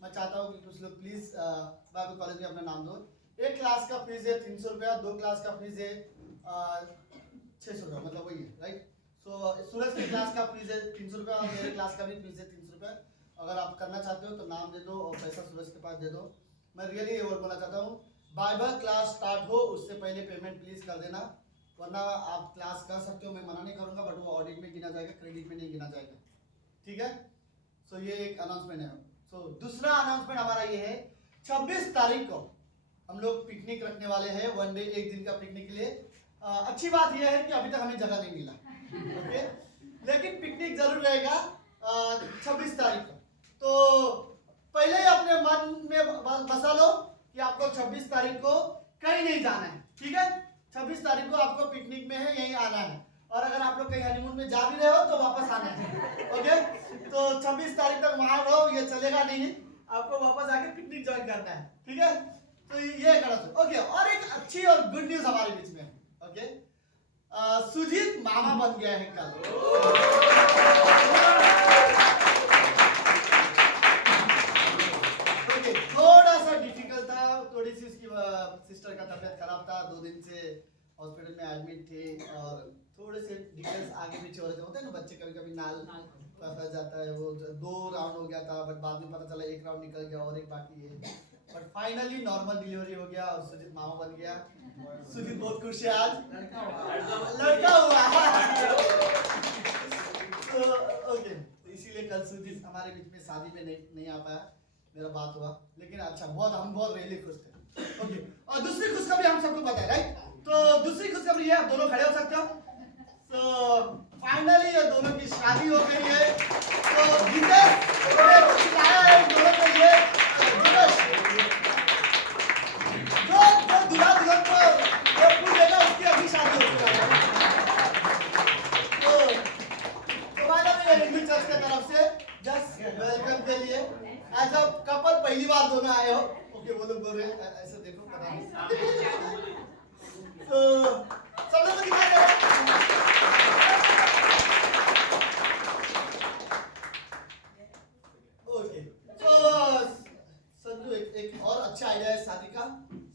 मैं चाहता हूँ कि कुछ लोग प्लीज बाइबल कॉलेज में अपना नाम दो। एक क्लास का फीस है 300 रुपया, 2 क्लास का फीस है 600 रुपया, मतलब वही है, राइट। सो सूरज की क्लास का फीस है 300 रुपया और मेरे क्लास का भी फीस है 300 रुपया। अगर आप करना चाहते हो तो नाम दे दो और पैसा सूरज के पास दे दो। मैं रियली ये और बोलना चाहता हूँ, बाइबल क्लास स्टार्ट हो उससे पहले पेमेंट प्लीज कर देना, वरना आप क्लास कर सकते हो, मैं मना नहीं करूंगा, बट वो ऑडिट में गिना जाएगा, क्रेडिट में नहीं गिना जाएगा, ठीक है। सो ये एक अनाउंसमेंट है। सो दूसरा अनाउंसमेंट हमारा ये है, 26 तारीख को हम लोग पिकनिक रखने वाले हैं, 1 डे 1 दिन का पिकनिक के लिए। अच्छी बात यह है कि अभी तक हमें जगह नहीं मिला, ओके, लेकिन पिकनिक जरूर रहेगा 26 तारीख को। तो पहले ही अपने मन में बसा लो कि आपको 26 तारीख को कहीं नहीं जाना है, ठीक है। 26 तारीख को आपको पिकनिक में है, यहीं आना है, और अगर आप लोग कहीं हनीमून में जा भी रहे हो तो वापस आना है, ओके। तो 26 तारीख तक वहां रहो, ये चलेगा नहीं, आपको वापस आके पिकनिक ज्वाइन करना है, ठीक है। तो ये करना, ओके। और एक अच्छी और गुड न्यूज हमारे बीच में, ओके, सुजीत मामा बन गया है कल। ओके, थोड़ा सा डिफिकल्ट था, थोड़ी सी उसकी सिस्टर का तबीयत खराब था, 2 दिन से हॉस्पिटल में एडमिट थे, और थोड़े से डिटेल्स आगे पीछे हो रहे थे, होते हैं ना बच्चे कभी कभी नाल फंस जाता है। वो 2 राउंड हो गया था, बट बाद में पता चला 1 राउंड निकल गया और एक बाकी है, बट फाइनली नॉर्मल डिलीवरी हो गया और सुजीत मामा बन गया। सुजीत बहुत खुश है, आज लड़का हुआ। तो ओके, तो इसीलिए कल सुजीत हमारे बीच में शादी में नहीं आ पाया, मेरा बात हुआ, लेकिन अच्छा हम बहुत रियली खुश थे, ओके। और दूसरी खुशखबरी हम सबको पता है, राइट। तो दूसरी खुशखबरी है, आप दोनों खड़े हो सकते हो। तो फाइनली ये दोनों की शादी हो गई है। तो जितेश आया है दोनों के लिए, जो दूल्हा दुल्हन को ये फूल देगा उसकी अभी शादी हो चुकी है। तो फाइनली हिंदू चर्च की तरफ से जस्ट वेलकम के लिए एज अ कपल पहली बार दोनों आए हो, ओके। वो लोग बोल रहे हैं ऐसे देखो, पता नहीं। तो सब लोग को दिखाई दे रहा है। ओके, तो संजू एक और अच्छा आइडिया है शादी का,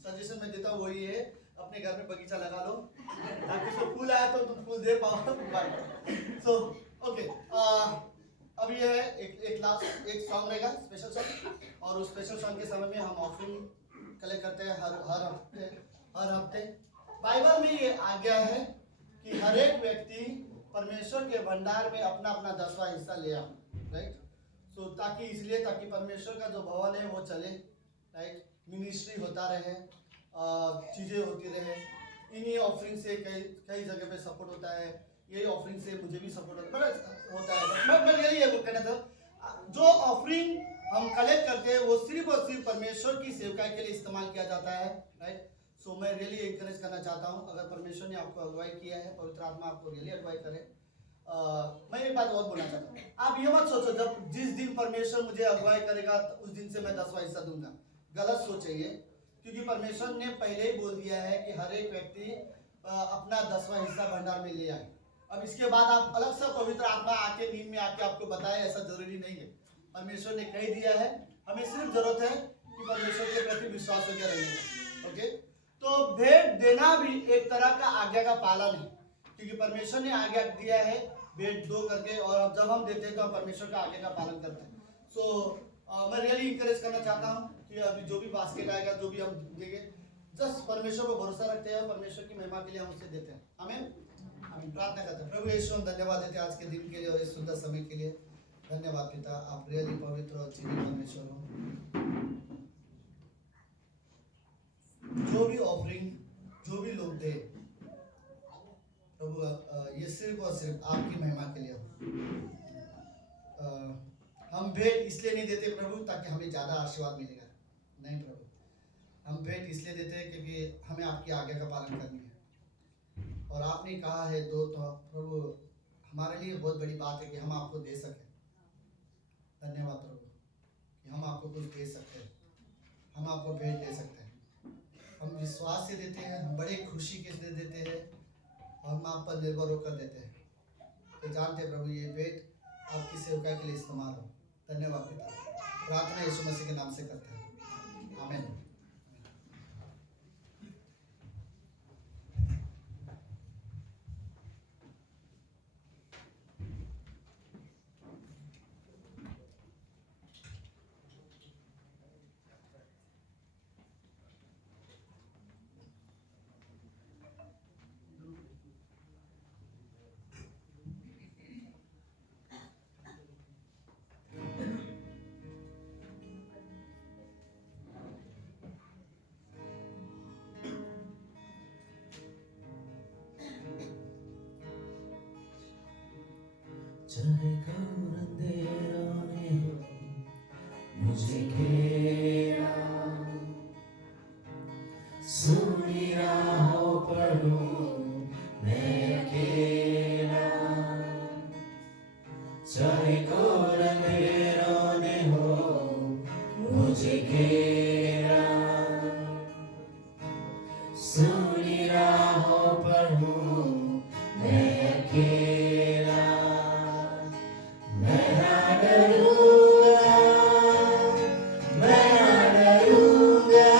सजेशन मैं देता हूँ, वही है अपने घर में बगीचा लगा लो, ताकि उसको फूल आया तो तुम फूल दे पाओ। सो ओके, अब ये है एक सॉन्ग रहेगा, स्पेशल सॉन्ग, और उस स्पेशल सॉन्ग के समय में हम ऑफरिंग कलेक्ट करते हैं हर हफ्ते। बाइबल में ये आज्ञा है कि हर एक व्यक्ति परमेश्वर के भंडार में अपना अपना 10वां हिस्सा ले आओ, राइट। सो ताकि परमेश्वर का जो भवन है वो चले, राइट, मिनिस्ट्री होता रहे, चीज़ें होती रहे। इन्हीं ऑफरिंग से कई जगह पे सपोर्ट होता है, यही ऑफरिंग से मुझे भी सपोर्ट होता है। मैं यही है वो कहना था, जो ऑफरिंग हम कलेक्ट करते हैं वो सिर्फ और सिर्फ परमेश्वर की सेवकाई के लिए इस्तेमाल किया जाता है, राइट। सो मैं रियली इंकरेज करना चाहता हूँ, अगर परमेश्वर ने आपको अगुवाई किया है, पवित्र आत्मा आपको रियली अगुवाई करे। मैं एक बात और बोलना चाहता हूँ, आप ये मत सोचो जब जिस दिन परमेश्वर मुझे अगुवाई करेगा उस दिन से मैं 10वां हिस्सा दूंगा, गलत सोचिए, क्योंकि परमेश्वर ने पहले ही बोल दिया है कि हर एक व्यक्ति अपना 10वां हिस्सा भंडार में ले आए। अब इसके बाद आप अलग से पवित्र आत्मा आके नींद में आके आपको बताए, ऐसा जरूरी नहीं है। परमेश्वर ने कह दिया है, हमें सिर्फ जरूरत है कि परमेश्वर के प्रति विश्वास होकर रहने का, ओके। तो भेंट देना भी एक तरह का आज्ञा का पालन है, क्योंकि परमेश्वर ने आज्ञा दिया है भेंट दो करके, और जब हम देते हैं तो हम परमेश्वर का आज्ञा का पालन करते हैं। सो मैं रियली इंकरेज करना चाहता हूँ कि अभी जो भी बास्केट आएगा, जो भी हम देंगे, जस्ट परमेश्वर पर भरोसा रखते हैं, परमेश्वर की महिमा के लिए हम उससे देते हैं। आमीन। हम प्रार्थना करते हैं। प्रभु यीशु, हम धन्यवाद देते हैं आज के दिन के लिए और इस सुंदर समय के लिए। धन्यवाद पिता, आप रियली पवित्र और जीवित परमेश्वर हो। जो भी ऑफरिंग, जो भी लोग दे प्रभु, ये सिर्फ और सिर्फ आपकी महिमा के लिए हो। हम भेंट इसलिए नहीं देते प्रभु ताकि हमें ज़्यादा आशीर्वाद मिलेगा, नहीं प्रभु, हम भेंट इसलिए देते हैं क्योंकि हमें आपकी आज्ञा का पालन करनी है। और आपने कहा है दो, तो प्रभु हमारे लिए बहुत बड़ी बात है कि हम आपको दे सकें। धन्यवाद प्रभु कि हम आपको कुछ दे सकते हैं, हम आपको भेंट दे सकते हैं। हम विश्वास से देते हैं, हम बड़े खुशी के से देते हैं, हम आप पर निर्भर होकर देते हैं। तो जानते हैं प्रभु ये भेंट आपकी सेवका के लिए इस्तेमाल हो। धन्यवाद पिता। प्रार्थना यीशु मसीह के नाम से करते हैं, आमीन। चाहे कौन अंधेरों में हो मुझे घेरा, सुनी राहों पर हूँ मैं अकेला। चाहे कौन अंधेरों में हो मुझे घेरा, सुनी राहों पर हूँ मैं अकेला। मैं ना डरूंगा, मैं ना डरूंगा,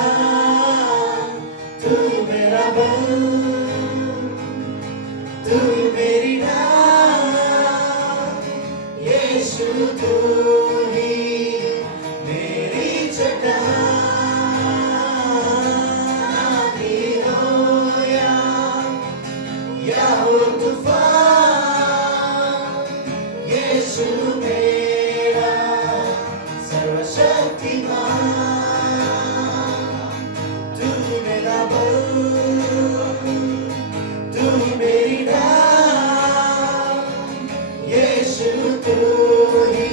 तू मेरा बल, तू मेरी ढाल, यीशु तू ही मेरी चट्टान। आंधी हो या हो तूफान, यीशु मेरा सर्वशक्तिमान। तू मेरा बल, तू मेरी ढाल, यीशु तू ही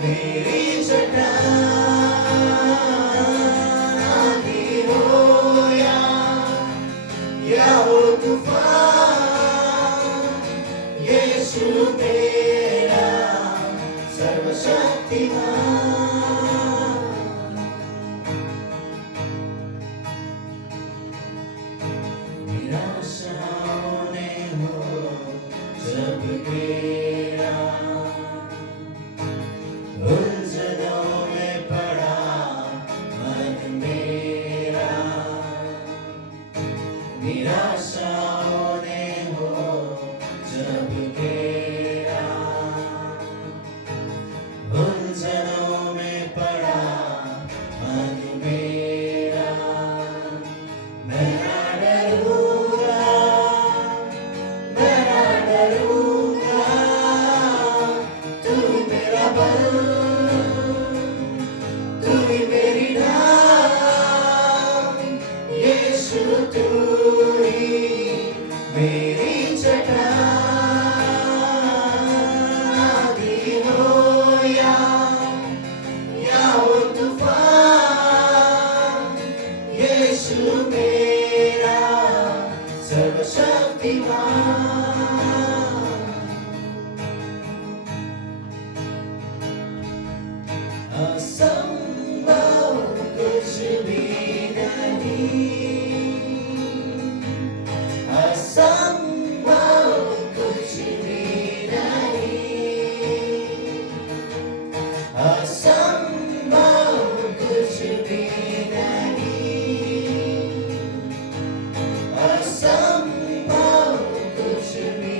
मेरी चट्टान। आंधी हो या हो तूफान, यीशु मेरा सर्वशक्तिमान। निराशाओं ने हो जब घेरा, उलझनों में पड़ा मन मेरा। निराशाओं ने हो जब घेरा, उलझनों में पड़ा मन मेरा। मैं ना डरूंगा, मैं ना डरूंगा, तू मेरा बल, तू ही मेरी ढाल, यीशु तू ही मेरी चट्टान। आंधी हो या हो तूफान, यीशु मेरा सर्वशक्तिमान। असंभव कुछ भी नहीं, असंभव कुछ भी नहीं, असंभव कुछ भी नहीं, असंभव कुछ भी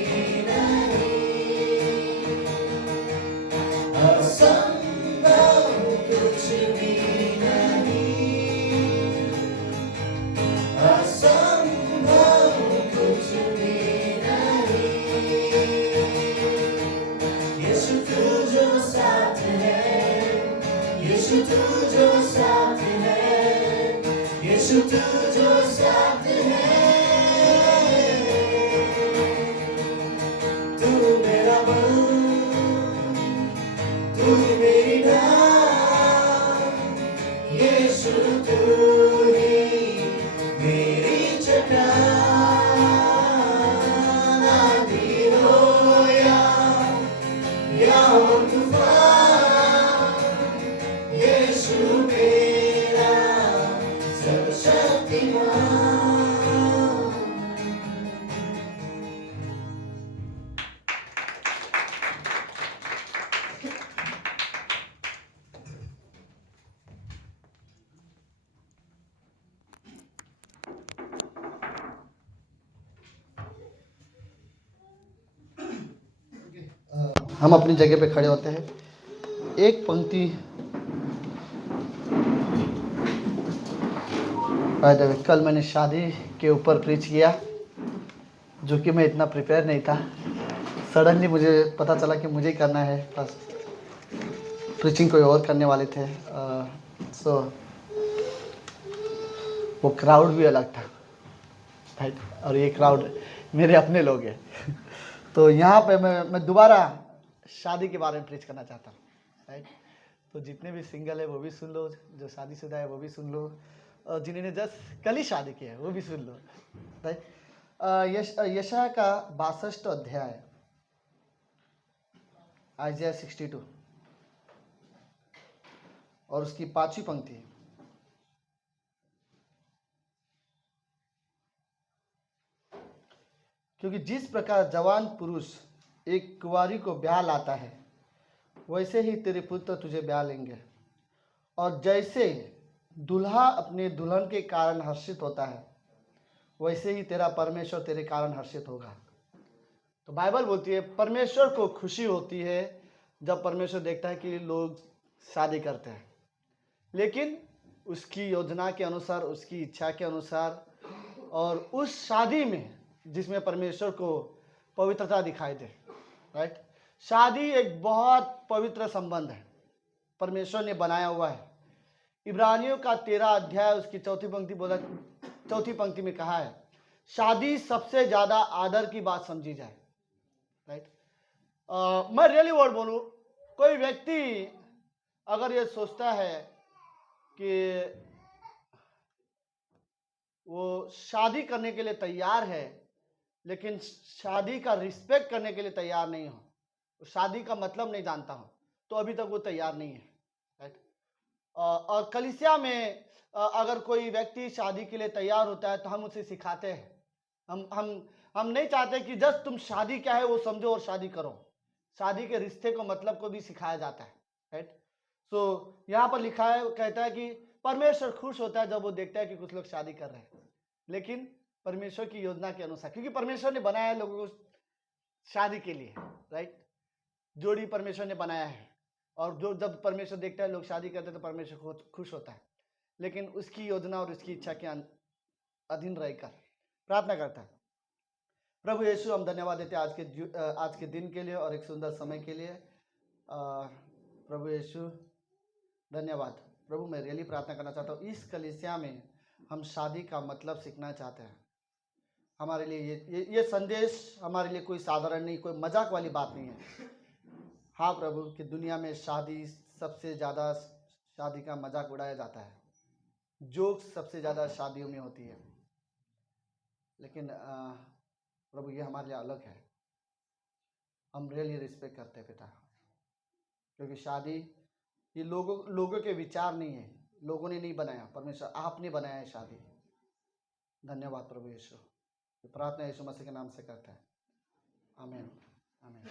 नहीं, असंभव कुछ भी नहीं, असंभव कुछ भी नहीं। यीशु तू जो साथ है, यीशु तू जो साथ है, यीशु तू जो साथ है। तू मेरा बल, तू मेरी ढाल, यीशु तू ही मेरी चट्टान। आंधी हो या हो तूफान, यीशु मेरा सर्वशक्तिमान। हम अपनी जगह पे खड़े होते हैं। एक पंक्ति कल मैंने शादी के ऊपर प्रीच किया, जो कि मैं इतना प्रिपेयर नहीं था। सडनली मुझे पता चला कि मुझे ही करना है, बस प्रीचिंग कोई और करने वाले थे। सो वो क्राउड भी अलग था, राइट, और ये क्राउड मेरे अपने लोग हैं। तो यहाँ पे मैं दोबारा शादी के बारे में प्रीच करना चाहता हूँ, राइट। तो जितने भी सिंगल है वो भी सुन लो, जो शादीशुदा है वो भी सुन लो, और जिन्होंने जस्ट कल ही शादी की है वो भी सुन लो, राइट। यशाया का 62 अध्याय, आइज़ाया 62 और उसकी 5वीं पंक्ति। क्योंकि जिस प्रकार जवान पुरुष एक कुंवारी को ब्याह लाता है, वैसे ही तेरे पुत्र तुझे ब्याह लेंगे, और जैसे दूल्हा अपने दुल्हन के कारण हर्षित होता है, वैसे ही तेरा परमेश्वर तेरे कारण हर्षित होगा। तो बाइबल बोलती है परमेश्वर को खुशी होती है जब परमेश्वर देखता है कि लोग शादी करते हैं, लेकिन उसकी योजना के अनुसार, उसकी इच्छा के अनुसार, और उस शादी में जिसमें परमेश्वर को पवित्रता दिखाई दे, राइट। शादी एक बहुत पवित्र संबंध है, परमेश्वर ने बनाया हुआ है। इब्रानियों का 13 अध्याय उसकी 4वीं पंक्ति बोला, 4वीं पंक्ति में कहा है शादी सबसे ज्यादा आदर की बात समझी जाए, राइट। मैं रियली वर्ड बोलूं, कोई व्यक्ति अगर ये सोचता है कि वो शादी करने के लिए तैयार है लेकिन शादी का रिस्पेक्ट करने के लिए तैयार नहीं हो, शादी का मतलब नहीं जानता हो, तो अभी तक वो तैयार नहीं है, राइट। और कलीसिया में अगर कोई व्यक्ति शादी के लिए तैयार होता है तो हम उसे सिखाते हैं। हम नहीं चाहते कि जस्ट तुम शादी क्या है वो समझो और शादी करो। शादी के रिश्ते को मतलब को भी सिखाया जाता है, राइट। सो यहाँ पर लिखा है, कहता है कि परमेश्वर खुश होता है जब वो देखता है कि कुछ लोग शादी कर रहे हैं, लेकिन परमेश्वर की योजना के अनुसार, क्योंकि परमेश्वर ने बनाया है लोगों को शादी के लिए, राइट। जोड़ी परमेश्वर ने बनाया है, और जो जब परमेश्वर देखता है लोग शादी करते हैं तो परमेश्वर खुश होता है, लेकिन उसकी योजना और उसकी इच्छा के अधीन रहकर प्रार्थना करता है। प्रभु यीशु, हम धन्यवाद देते हैं आज के दिन के लिए और एक सुंदर समय के लिए। प्रभु यीशु धन्यवाद। प्रभु मैं रियली प्रार्थना करना चाहता हूँ, इस कलीसिया में हम शादी का मतलब सीखना चाहते हैं। हमारे लिए ये संदेश हमारे लिए कोई साधारण नहीं, कोई मजाक वाली बात नहीं है। हाँ प्रभु, कि दुनिया में शादी सबसे ज़्यादा, शादी का मजाक उड़ाया जाता है, जोक सबसे ज़्यादा शादियों में होती है, लेकिन प्रभु ये हमारे लिए अलग है। हम रियली रिस्पेक्ट करते हैं पिता, क्योंकि शादी ये लोगों के विचार नहीं है, लोगों ने नहीं बनाया, परमेश्वर आपने बनाया है शादी। धन्यवाद प्रभु यीशु। प्रार्थना यीशु मसीह के नाम से करते हैं, आमीन आमीन।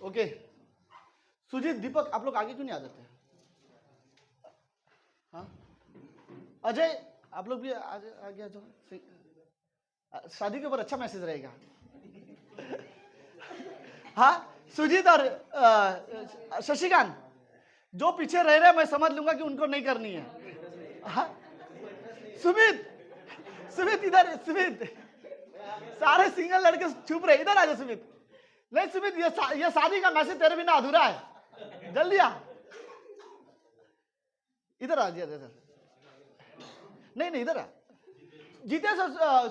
ओके सुजीत, दीपक, आप लोग आगे क्यों नहीं आ जाते? हाँ अजय, आप लोग भी आगे आ जाओ, शादी के ऊपर अच्छा मैसेज रहेगा। हाँ सुजीत और शशिकांत, जो पीछे रह रहे हैं मैं समझ लूंगा कि उनको नहीं करनी है। हाँ सुमित इधर, सुमित, सारे सिंगल लड़के चुप रहे, इधर आ जाओ सुमित। नहीं सुमित, ये शादी का मैसेज तेरे बिना अधूरा है, जल्दी आ, इधर आ जाइए, इधर नहीं इधर आ। जीतेश,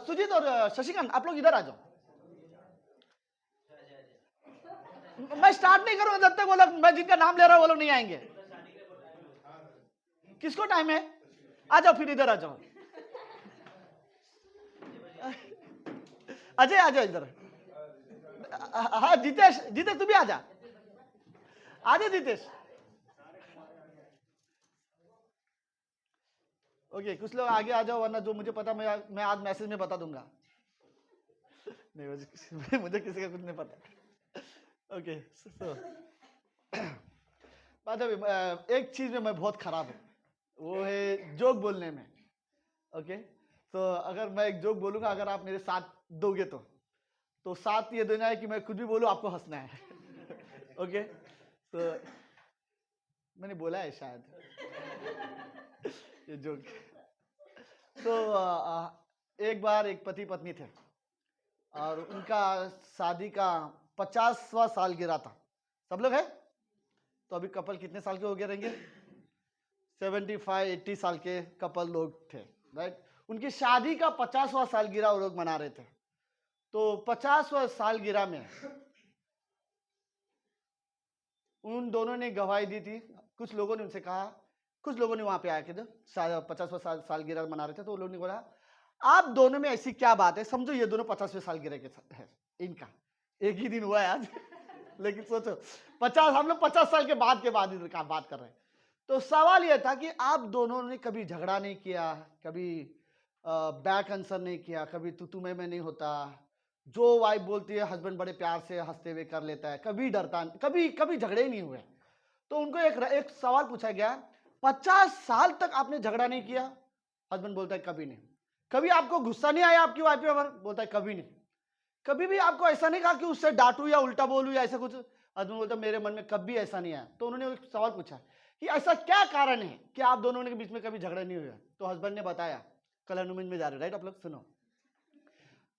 सुजीत और शशिकांत, आप लोग इधर आ जाओ। मैं स्टार्ट नहीं करूंगा जब तक वो लोग, मैं जिनका नाम ले रहा हूं वो लोग नहीं आएंगे। किसको टाइम है? आ जाओ, फिर इधर आ जाओ। अजय आ जाओ इधर। हाँ जीतेश, तू भी आ जा, जीतेश। ओके कुछ लोग आगे आ जाओ, वरना जो मुझे पता मैं आज मैसेज में बता दूंगा। नहीं मुझे किसी का कुछ नहीं पता। ओके सो एक चीज में मैं बहुत खराब हूँ, वो है जोक बोलने में। ओके, तो अगर मैं एक जोक बोलूंगा, अगर आप मेरे साथ दोगे तो साथ ये देना है कि मैं कुछ भी बोलूं आपको हंसना है। ओके, तो मैंने बोला है शायद ये जोक। तो एक बार एक पति पत्नी थे और उनका शादी का 50वां साल गिरा था। सब लोग है, तो अभी कपल कितने साल के हो गए रहेंगे? 75-80 साल के कपल लोग थे, राइट। उनकी शादी का 50वां साल गिरा वो लोग मना रहे थे। तो 50वां साल गिरा में उन दोनों ने गवाही दी थी। कुछ लोगों ने उनसे कहा, कुछ लोगों ने वहां पे आया कि जब 50वां साल गिरा मना रहे थे, तो वो लोगों ने बोला आप दोनों में ऐसी क्या बात है, समझो ये दोनों 50वें साल गिरे के है, इनका एक ही दिन हुआ है आज। लेकिन सोचो 50, हम लोग 50 साल के बाद बात कर रहे हैं। तो सवाल यह था कि आप दोनों ने कभी झगड़ा नहीं किया, कभी बैक आंसर नहीं किया, कभी तू मैं नहीं होता, जो वाइफ बोलती है हस्बैंड बड़े प्यार से हंसते हुए कर लेता है, कभी डरता, कभी झगड़े ही नहीं हुए। तो उनको एक सवाल पूछा गया, 50 साल तक आपने झगड़ा नहीं किया? हस्बैंड बोलता है कभी नहीं। कभी आपको गुस्सा नहीं आया आपकी वाइफ पे? बोलता है कभी नहीं। कभी भी आपको ऐसा नहीं कहा कि उससे डांटू या उल्टा बोलूं या ऐसा कुछ? हस्बैंड बोलता है मेरे मन में कभी ऐसा नहीं आया। तो उन्होंने एक सवाल पूछा कि ऐसा क्या कारण है कि आप दोनों के बीच में कभी झगड़ा नहीं हुआ? तो हस्बैंड ने बताया, कल हनीमून में जा रहे, राइट, आप लोग सुनो।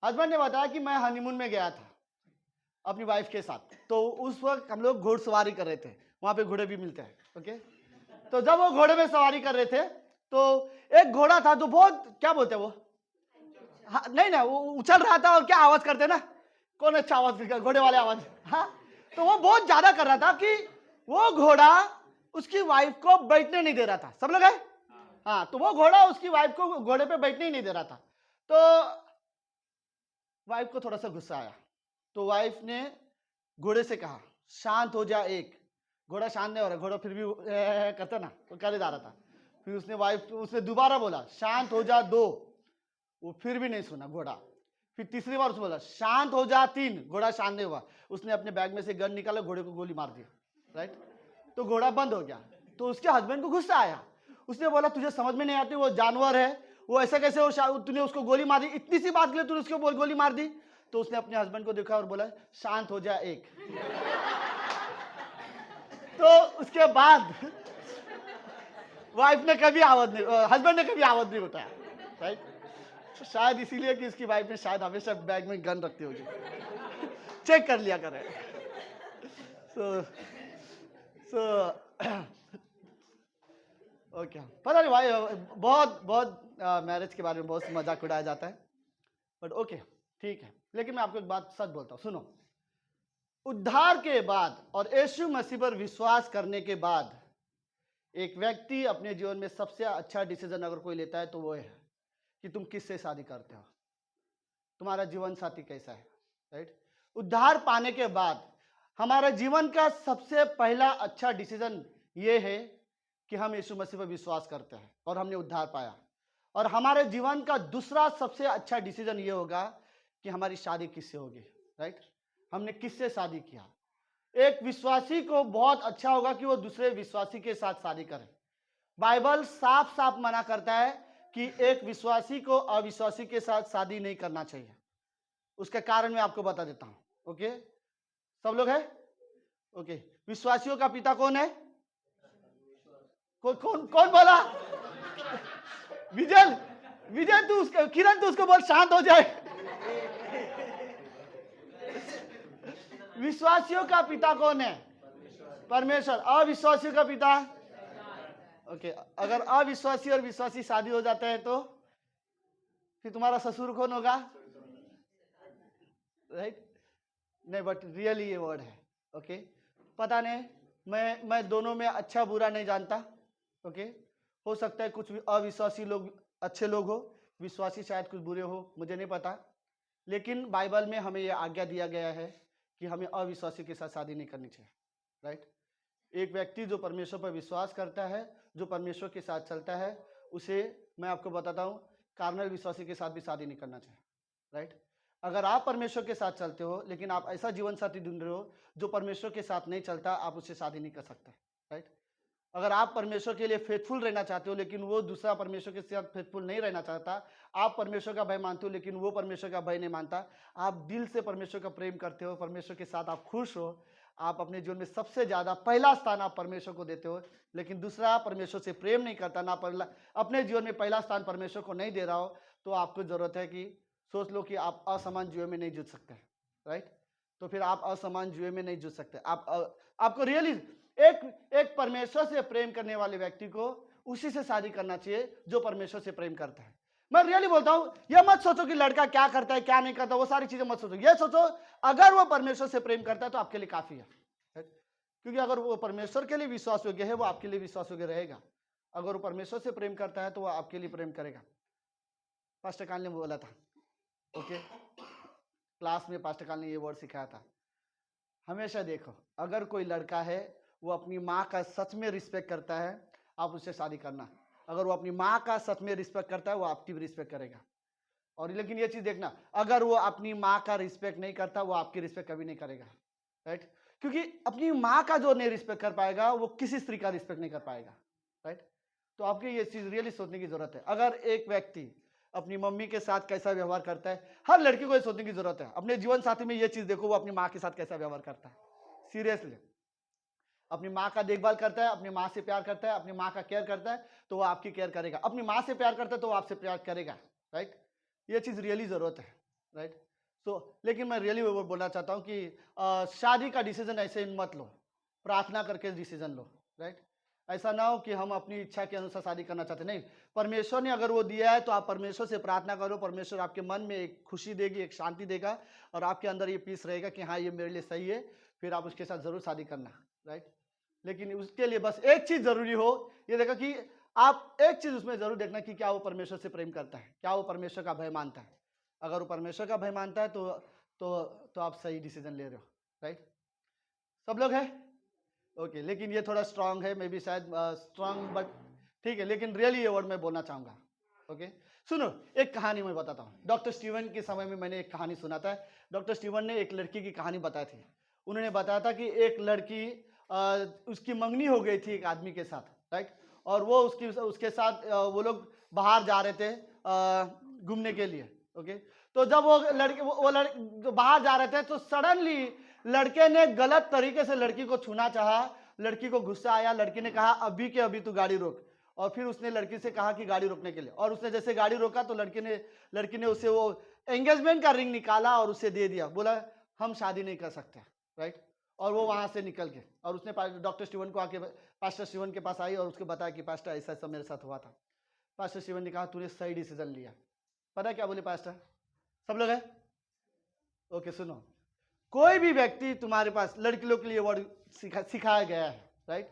हस्बैंड ने बताया कि मैं हनीमून में गया था अपनी वाइफ के साथ, तो उस वक्त हम लोग घोड़सवारी कर रहे थे, वहां पे घोड़े भी मिलते हैं, ओके। तो जब वो घोड़े में सवारी कर रहे थे तो एक घोड़ा था जो बहुत, क्या बोलते हैं वो, हाँ, नहीं ना, वो उछल रहा था और क्या आवाज करते ना, कौन अच्छा आवाज, घोड़े वाले आवाज, हाँ। तो वो बहुत ज्यादा कर रहा था कि वो घोड़ा उसकी वाइफ को बैठने नहीं दे रहा था। सब लोग है, हाँ। तो वो घोड़ा उसकी वाइफ को घोड़े पे बैठने ही नहीं दे रहा था। तो वाइफ को थोड़ा सा गुस्सा आया, तो वाइफ ने घोड़े से कहा शांत हो जा एक। घोड़ा शांत नहीं हो रहा, घोड़ा फिर भी करता ना, तो करे जा रहा था। फिर उसने दोबारा बोला शांत हो जा दो, वो फिर भी नहीं सुना घोड़ा। फिर तीसरी बार उसने बोला शांत हो जा तीन, घोड़ा शांत नहीं हुआ। उसने अपने बैग में से गन निकाला, घोड़े को गोली मार दी, राइट। तो घोड़ा बंद हो गया। तो उसके हस्बैंड को गुस्सा आया, उसने बोला तुझे समझ में नहीं आती, वो जानवर है, वो ऐसा कैसे हो, तूने उसको गोली मार दी, इतनी सी बात के लिए तूने उसको गोली मार दी। तो उसने अपने हस्बैंड को देखा और बोला शांत हो जा एक। तो उसके बाद वाइफ ने कभी आवाज नहीं, हस्बैंड ने कभी आवाज नहीं उठाया, राइट। तो शायद इसीलिए कि उसकी वाइफ ने शायद हमेशा बैग में गन रखती होगी, चेक कर लिया करे। ओके, पता नहीं भाई, बहुत मैरिज के बारे में बहुत मजाक उड़ाया जाता है, बट ओके ठीक है। लेकिन मैं आपको एक बात सच बोलता हूँ, सुनो। उद्धार के बाद और यीशु मसीह पर विश्वास करने के बाद एक व्यक्ति अपने जीवन में सबसे अच्छा डिसीजन अगर कोई लेता है तो वो है कि तुम किससे शादी करते हो, तुम्हारा जीवन साथी कैसा है, राइट। उद्धार पाने के बाद हमारा जीवन का सबसे पहला अच्छा डिसीजन ये है कि हम यीशु मसीह पर विश्वास करते हैं और हमने उद्धार पाया। और हमारे जीवन का दूसरा सबसे अच्छा डिसीजन ये होगा कि हमारी शादी किससे होगी, राइट। हमने किससे शादी किया। एक विश्वासी को बहुत अच्छा होगा कि वो दूसरे विश्वासी के साथ शादी करे। बाइबल साफ साफ मना करता है कि एक विश्वासी को अविश्वासी के साथ शादी नहीं करना चाहिए। उसका कारण मैं आपको बता देता हूं, ओके। सब लोग है, ओके। विश्वासियों का पिता कौन है? कौन कौन बोला? विजय तू उसको, किरण तू उसको बोल शांत हो जाए। विश्वासियों का पिता कौन है? परमेश्वर। अविश्वासियों का पिता, ओके। अगर अविश्वासी और विश्वासी शादी हो जाता है तो फिर तुम्हारा ससुर कौन होगा, राइट। नहीं, बट रियली ये वर्ड है, ओके। पता नहीं, मैं दोनों में अच्छा बुरा नहीं जानता, ओके। हो सकता है कुछ अविश्वासी लोग अच्छे लोग हो, विश्वासी शायद कुछ बुरे हो, मुझे नहीं पता। लेकिन बाइबल में हमें यह आज्ञा दिया गया है कि हमें अविश्वासी के साथ शादी नहीं करनी चाहिए, राइट। एक व्यक्ति जो परमेश्वर पर विश्वास करता है, जो परमेश्वर के साथ चलता है, उसे मैं आपको बताता हूँ कार्नल विश्वासी के साथ भी शादी नहीं करना चाहिए, राइट। अगर आप परमेश्वर के साथ चलते हो लेकिन आप ऐसा जीवन साथी ढूंढ रहे हो जो परमेश्वर के साथ नहीं चलता, आप उससे शादी नहीं कर सकते, राइट। अगर आप परमेश्वर के लिए फेथफुल रहना चाहते हो लेकिन वो दूसरा परमेश्वर के साथ फेथफुल नहीं रहना चाहता, आप परमेश्वर का भय मानते हो लेकिन वो परमेश्वर का भय नहीं मानता, आप दिल से परमेश्वर का प्रेम करते हो, परमेश्वर के साथ आप खुश हो, आप अपने जीवन में सबसे ज़्यादा पहला स्थान आप परमेश्वर को देते हो, लेकिन दूसरा परमेश्वर से प्रेम नहीं करता, ना पहला अपने जीवन में पहला स्थान परमेश्वर को नहीं दे रहा हो, तो आपको ज़रूरत है कि सोच लो कि आप असमान जुए में नहीं जुट सकते, राइट। तो फिर आप असमान जुए में नहीं जुट सकते। आपको रियली एक परमेश्वर से प्रेम करने वाले व्यक्ति को उसी से शादी करना चाहिए जो परमेश्वर से प्रेम करता है। मैं रियली बोलता हूं, यह मत सोचो कि लड़का क्या करता है क्या नहीं करता, वो सारी चीजें मत सोचो। ये सोचो अगर वो परमेश्वर से प्रेम करता है तो आपके लिए काफी है, क्योंकि अगर वो परमेश्वर के लिए विश्वास योग्य है वो आपके लिए विश्वास योग्य रहेगा। अगर वो परमेश्वर से प्रेम करता है तो वो आपके लिए प्रेम करेगा। पास्टर काल ने बोला था, ओके, क्लास में पास्टर काल ने ये वर्ड सिखाया था, हमेशा देखो अगर कोई लड़का है वो अपनी माँ का सच में रिस्पेक्ट करता है, आप उससे शादी करना। अगर वो अपनी माँ का सच में रिस्पेक्ट करता है वो आपकी भी रिस्पेक्ट करेगा। और लेकिन ये चीज़ देखना, अगर वो अपनी माँ का रिस्पेक्ट नहीं करता वो आपकी रिस्पेक्ट कभी नहीं करेगा, राइट। क्योंकि अपनी माँ का जो नहीं रिस्पेक्ट कर पाएगा वो किसी स्त्री का रिस्पेक्ट नहीं कर पाएगा, राइट। तो आपको ये चीज़ रियली सोचने की जरूरत है। अगर एक व्यक्ति अपनी मम्मी के साथ कैसा व्यवहार करता है, हर लड़की को ये सोचने की जरूरत है। अपने जीवन साथी में ये चीज़ देखो, वो अपनी माँ के साथ कैसा व्यवहार करता है। सीरियसली अपनी माँ का देखभाल करता है, अपनी माँ से प्यार करता है, अपनी माँ का केयर करता है तो वो आपकी केयर करेगा। अपनी माँ से प्यार करता है तो वो आपसे प्यार करेगा, राइट। ये चीज़ रियली ज़रूरत है, राइट। तो लेकिन मैं रियली वो बोलना चाहता हूँ कि शादी का डिसीजन ऐसे मत लो, प्रार्थना करके डिसीजन लो, राइट। ऐसा ना हो कि हम अपनी इच्छा के अनुसार शादी करना चाहते, नहीं। परमेश्वर ने अगर वो दिया है तो आप परमेश्वर से प्रार्थना करो, परमेश्वर आपके मन में एक खुशी देगी, एक शांति देगा और आपके अंदर ये पीस रहेगा कि हाँ ये मेरे लिए सही है, फिर आप उसके साथ ज़रूर शादी करना, राइट। लेकिन उसके लिए बस एक चीज़ ज़रूरी हो, ये देखा कि आप एक चीज़ उसमें ज़रूर देखना कि क्या वो परमेश्वर से प्रेम करता है, क्या वो परमेश्वर का भय मानता है। अगर वो परमेश्वर का भय मानता है तो आप सही डिसीजन ले रहे हो, राइट। सब लोग हैं ओके। लेकिन ये थोड़ा स्ट्रांग है, मे बी शायद स्ट्रांग, बट ठीक है। लेकिन रियली ये वर्ड मैं बोलना चाहूँगा, ओके। सुनो, एक कहानी मैं बताता हूँ। डॉक्टर स्टीवन के समय में मैंने एक कहानी सुना था। डॉक्टर स्टीवन ने एक लड़की की कहानी बताई थी। उन्होंने बताया था कि एक लड़की उसकी मंगनी हो गई थी एक आदमी के साथ, राइट। और वो उसके साथ वो लोग बाहर जा रहे थे घूमने के लिए, ओके। तो जब वो लड़के जो बाहर जा रहे थे तो सडनली लड़के ने गलत तरीके से लड़की को छूना चाहा। लड़की को गुस्सा आया, लड़की ने कहा अभी के अभी तू गाड़ी रोक। और फिर उसने लड़की से कहा कि गाड़ी रोकने के लिए, और उसने जैसे गाड़ी रोका तो लड़की ने उसे वो एंगेजमेंट का रिंग निकाला और उसे दे दिया, बोला हम शादी नहीं कर सकते, राइट। और वो वहां से निकल के, और उसने डॉक्टर स्टीवन को आके पास्टर स्टीवन के पास आई और उसको बताया कि पास्टर ऐसा ऐसा मेरे साथ हुआ था। पास्टर स्टीवन ने कहा तूने सही डिसीजन लिया। पता है क्या बोले पास्टर? सब लोग है ओके। सुनो, कोई भी व्यक्ति तुम्हारे पास, लड़की लोग के लिए वर्ड सिखाया गया है, राइट।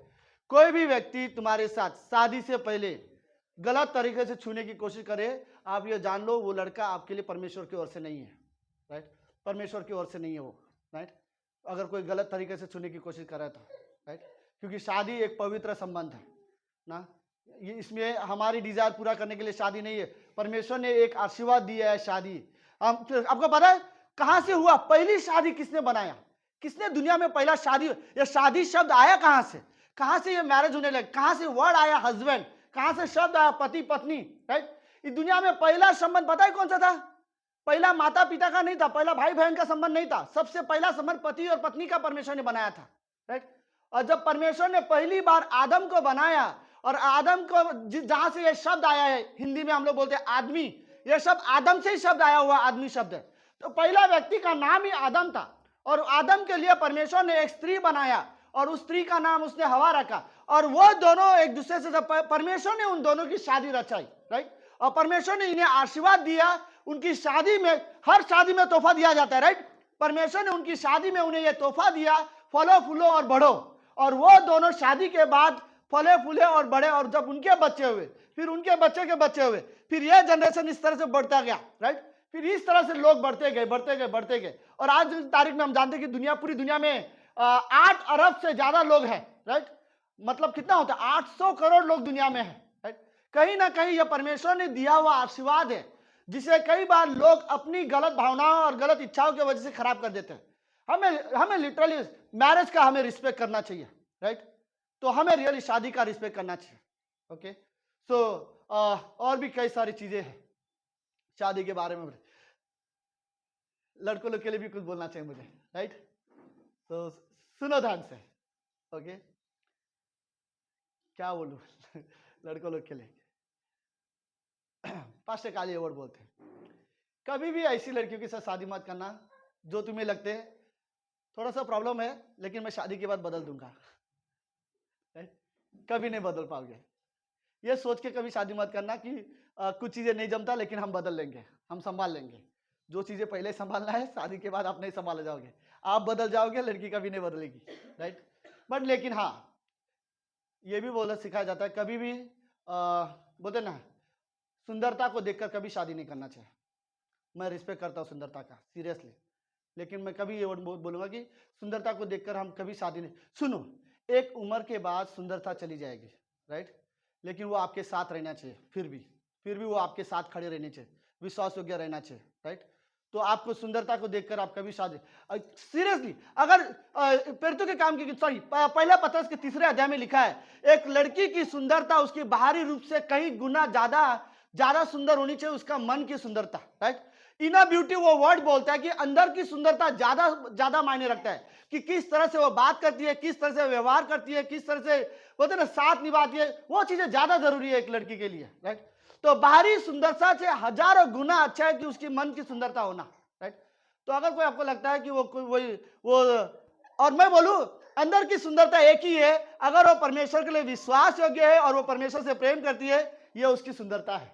कोई भी व्यक्ति तुम्हारे साथ शादी से पहले गलत तरीके से छूने की कोशिश करे, आप ये जान लो वो लड़का आपके लिए परमेश्वर की ओर से नहीं है, राइट। परमेश्वर की ओर से नहीं है वो, राइट। अगर कोई गलत तरीके से छूने की कोशिश करे तो, राइट। क्योंकि शादी एक पवित्र संबंध है ना, ये इसमें हमारी डिजायर पूरा करने के लिए शादी नहीं है। परमेश्वर ने एक आशीर्वाद दिया है शादी। आपको पता है कहां से हुआ? पहली शादी किसने बनाया? किसने दुनिया में पहला शादी, ये शादी शब्द आया कहां से? कहां से ये मैरिज होने लगा? कहां से वर्ड आया हस्बैंड? कहां से शब्द आया पति पत्नी, राइट। इस दुनिया में पहला संबंध पता है कौन सा था? पहला माता पिता का नहीं था, पहला भाई बहन का संबंध नहीं था। सबसे पहला संबंध पति और पत्नी का परमेश्वर ने बनाया था, राइट। और जब परमेश्वर ने पहली बार आदम को बनाया, और आदम को जहां से ये शब्द आया है, हिंदी में हम लोग बोलते हैं आदमी, ये शब्द आदम से ही शब्द आया हुआ आदमी शब्द है। तो पहला व्यक्ति का नाम ही आदम था, और आदम के लिए परमेश्वर ने एक स्त्री बनाया और उस स्त्री का नाम उसने हवा रखा। और वो दोनों एक दूसरे से, परमेश्वर ने उन दोनों की शादी रचाई, राइट। और परमेश्वर ने इन्हें आशीर्वाद दिया। उनकी शादी में, हर शादी में तोहफा दिया जाता है, राइट। परमेश्वर ने उनकी शादी में उन्हें यह तोहफा दिया, फलो फूलो और बढ़ो। और वो दोनों शादी के बाद फले फूले और बढ़े, और जब उनके बच्चे हुए, फिर उनके बच्चे के बच्चे हुए, फिर यह जनरेशन इस तरह से बढ़ता गया, राइट। फिर इस तरह से लोग बढ़ते गए। और आज की तारीख में हम जानते हैं कि पूरी दुनिया में 8 अरब से ज्यादा लोग हैं, राइट। मतलब कितना होता है? 800 करोड़ लोग दुनिया में हैं, राइट। कहीं ना कहीं यह परमेश्वर ने दिया हुआ आशीर्वाद है, जिसे कई बार लोग अपनी गलत भावनाओं और गलत इच्छाओं की वजह से खराब कर देते हैं। हमें लिटरली मैरिज का हमें रिस्पेक्ट करना चाहिए, राइट। तो हमें रियली शादी का रिस्पेक्ट करना चाहिए। ओके, सो और भी कई सारी चीजें हैं शादी के बारे में। लड़कों लोग के लिए भी कुछ बोलना चाहिए मुझे, राइट? तो सुनो ध्यान से। ओके, क्या बोलूं लड़कों लोग के लिए पास्टर काली वर्ड बोलते हैं, कभी भी ऐसी लड़कियों के साथ शादी मत करना जो तुम्हें लगते हैं थोड़ा सा प्रॉब्लम है लेकिन मैं शादी के बाद बदल दूंगा। कभी नहीं बदल पाओगे। ये सोच के कभी शादी मत करना कि कुछ चीजें नहीं जमता लेकिन हम बदल लेंगे, हम संभाल लेंगे। जो चीजें पहले संभालना है शादी के बाद आप नहीं संभाल जाओगे, आप बदल जाओगे, लड़की कभी नहीं बदलेगी, राइट? बट लेकिन हाँ, ये भी बोला सिखाया जाता है कभी भी बोलते ना, सुंदरता को देखकर कभी शादी नहीं करना चाहिए। मैं रिस्पेक्ट करता हूँ सुंदरता का, सीरियसली, लेकिन मैं कभी ये बोलूंगा कि सुंदरता को देखकर हम कभी शादी नहीं। सुनो, एक उम्र के बाद सुंदरता चली जाएगी, राइट? लेकिन वो आपके साथ रहना चाहिए, फिर भी वो आपके साथ खड़े रहने चाहिए, विश्वास योग्य रहना चाहिए, राइट? तो आपको सुंदरता को देखकर आप कभी शादी, सीरियसली, अगर पेरतू के काम की, सॉरी, पहला पत्रस के 3 अध्याय में लिखा है, एक लड़की की सुंदरता उसकी बाहरी रूप से कई गुना ज्यादा सुंदर होनी चाहिए उसका मन की सुंदरता, राइट? इनर ब्यूटी वो वर्ड बोलता है कि अंदर की सुंदरता ज्यादा मायने रखता है, कि किस तरह से वो बात करती है, किस तरह से व्यवहार करती है, किस तरह से बोलते ना साथ निभाती है, वो चीजें ज्यादा जरूरी है एक लड़की के लिए, राइट? तो बाहरी सुंदरता से हजारों गुना अच्छा है कि उसकी मन की सुंदरता होना, राइट? तो अगर कोई आपको लगता है कि वो और मैं बोलूं, अंदर की सुंदरता एक ही है, अगर वो परमेश्वर के लिए विश्वास योग्य है और वो परमेश्वर से प्रेम करती है, ये उसकी सुंदरता है,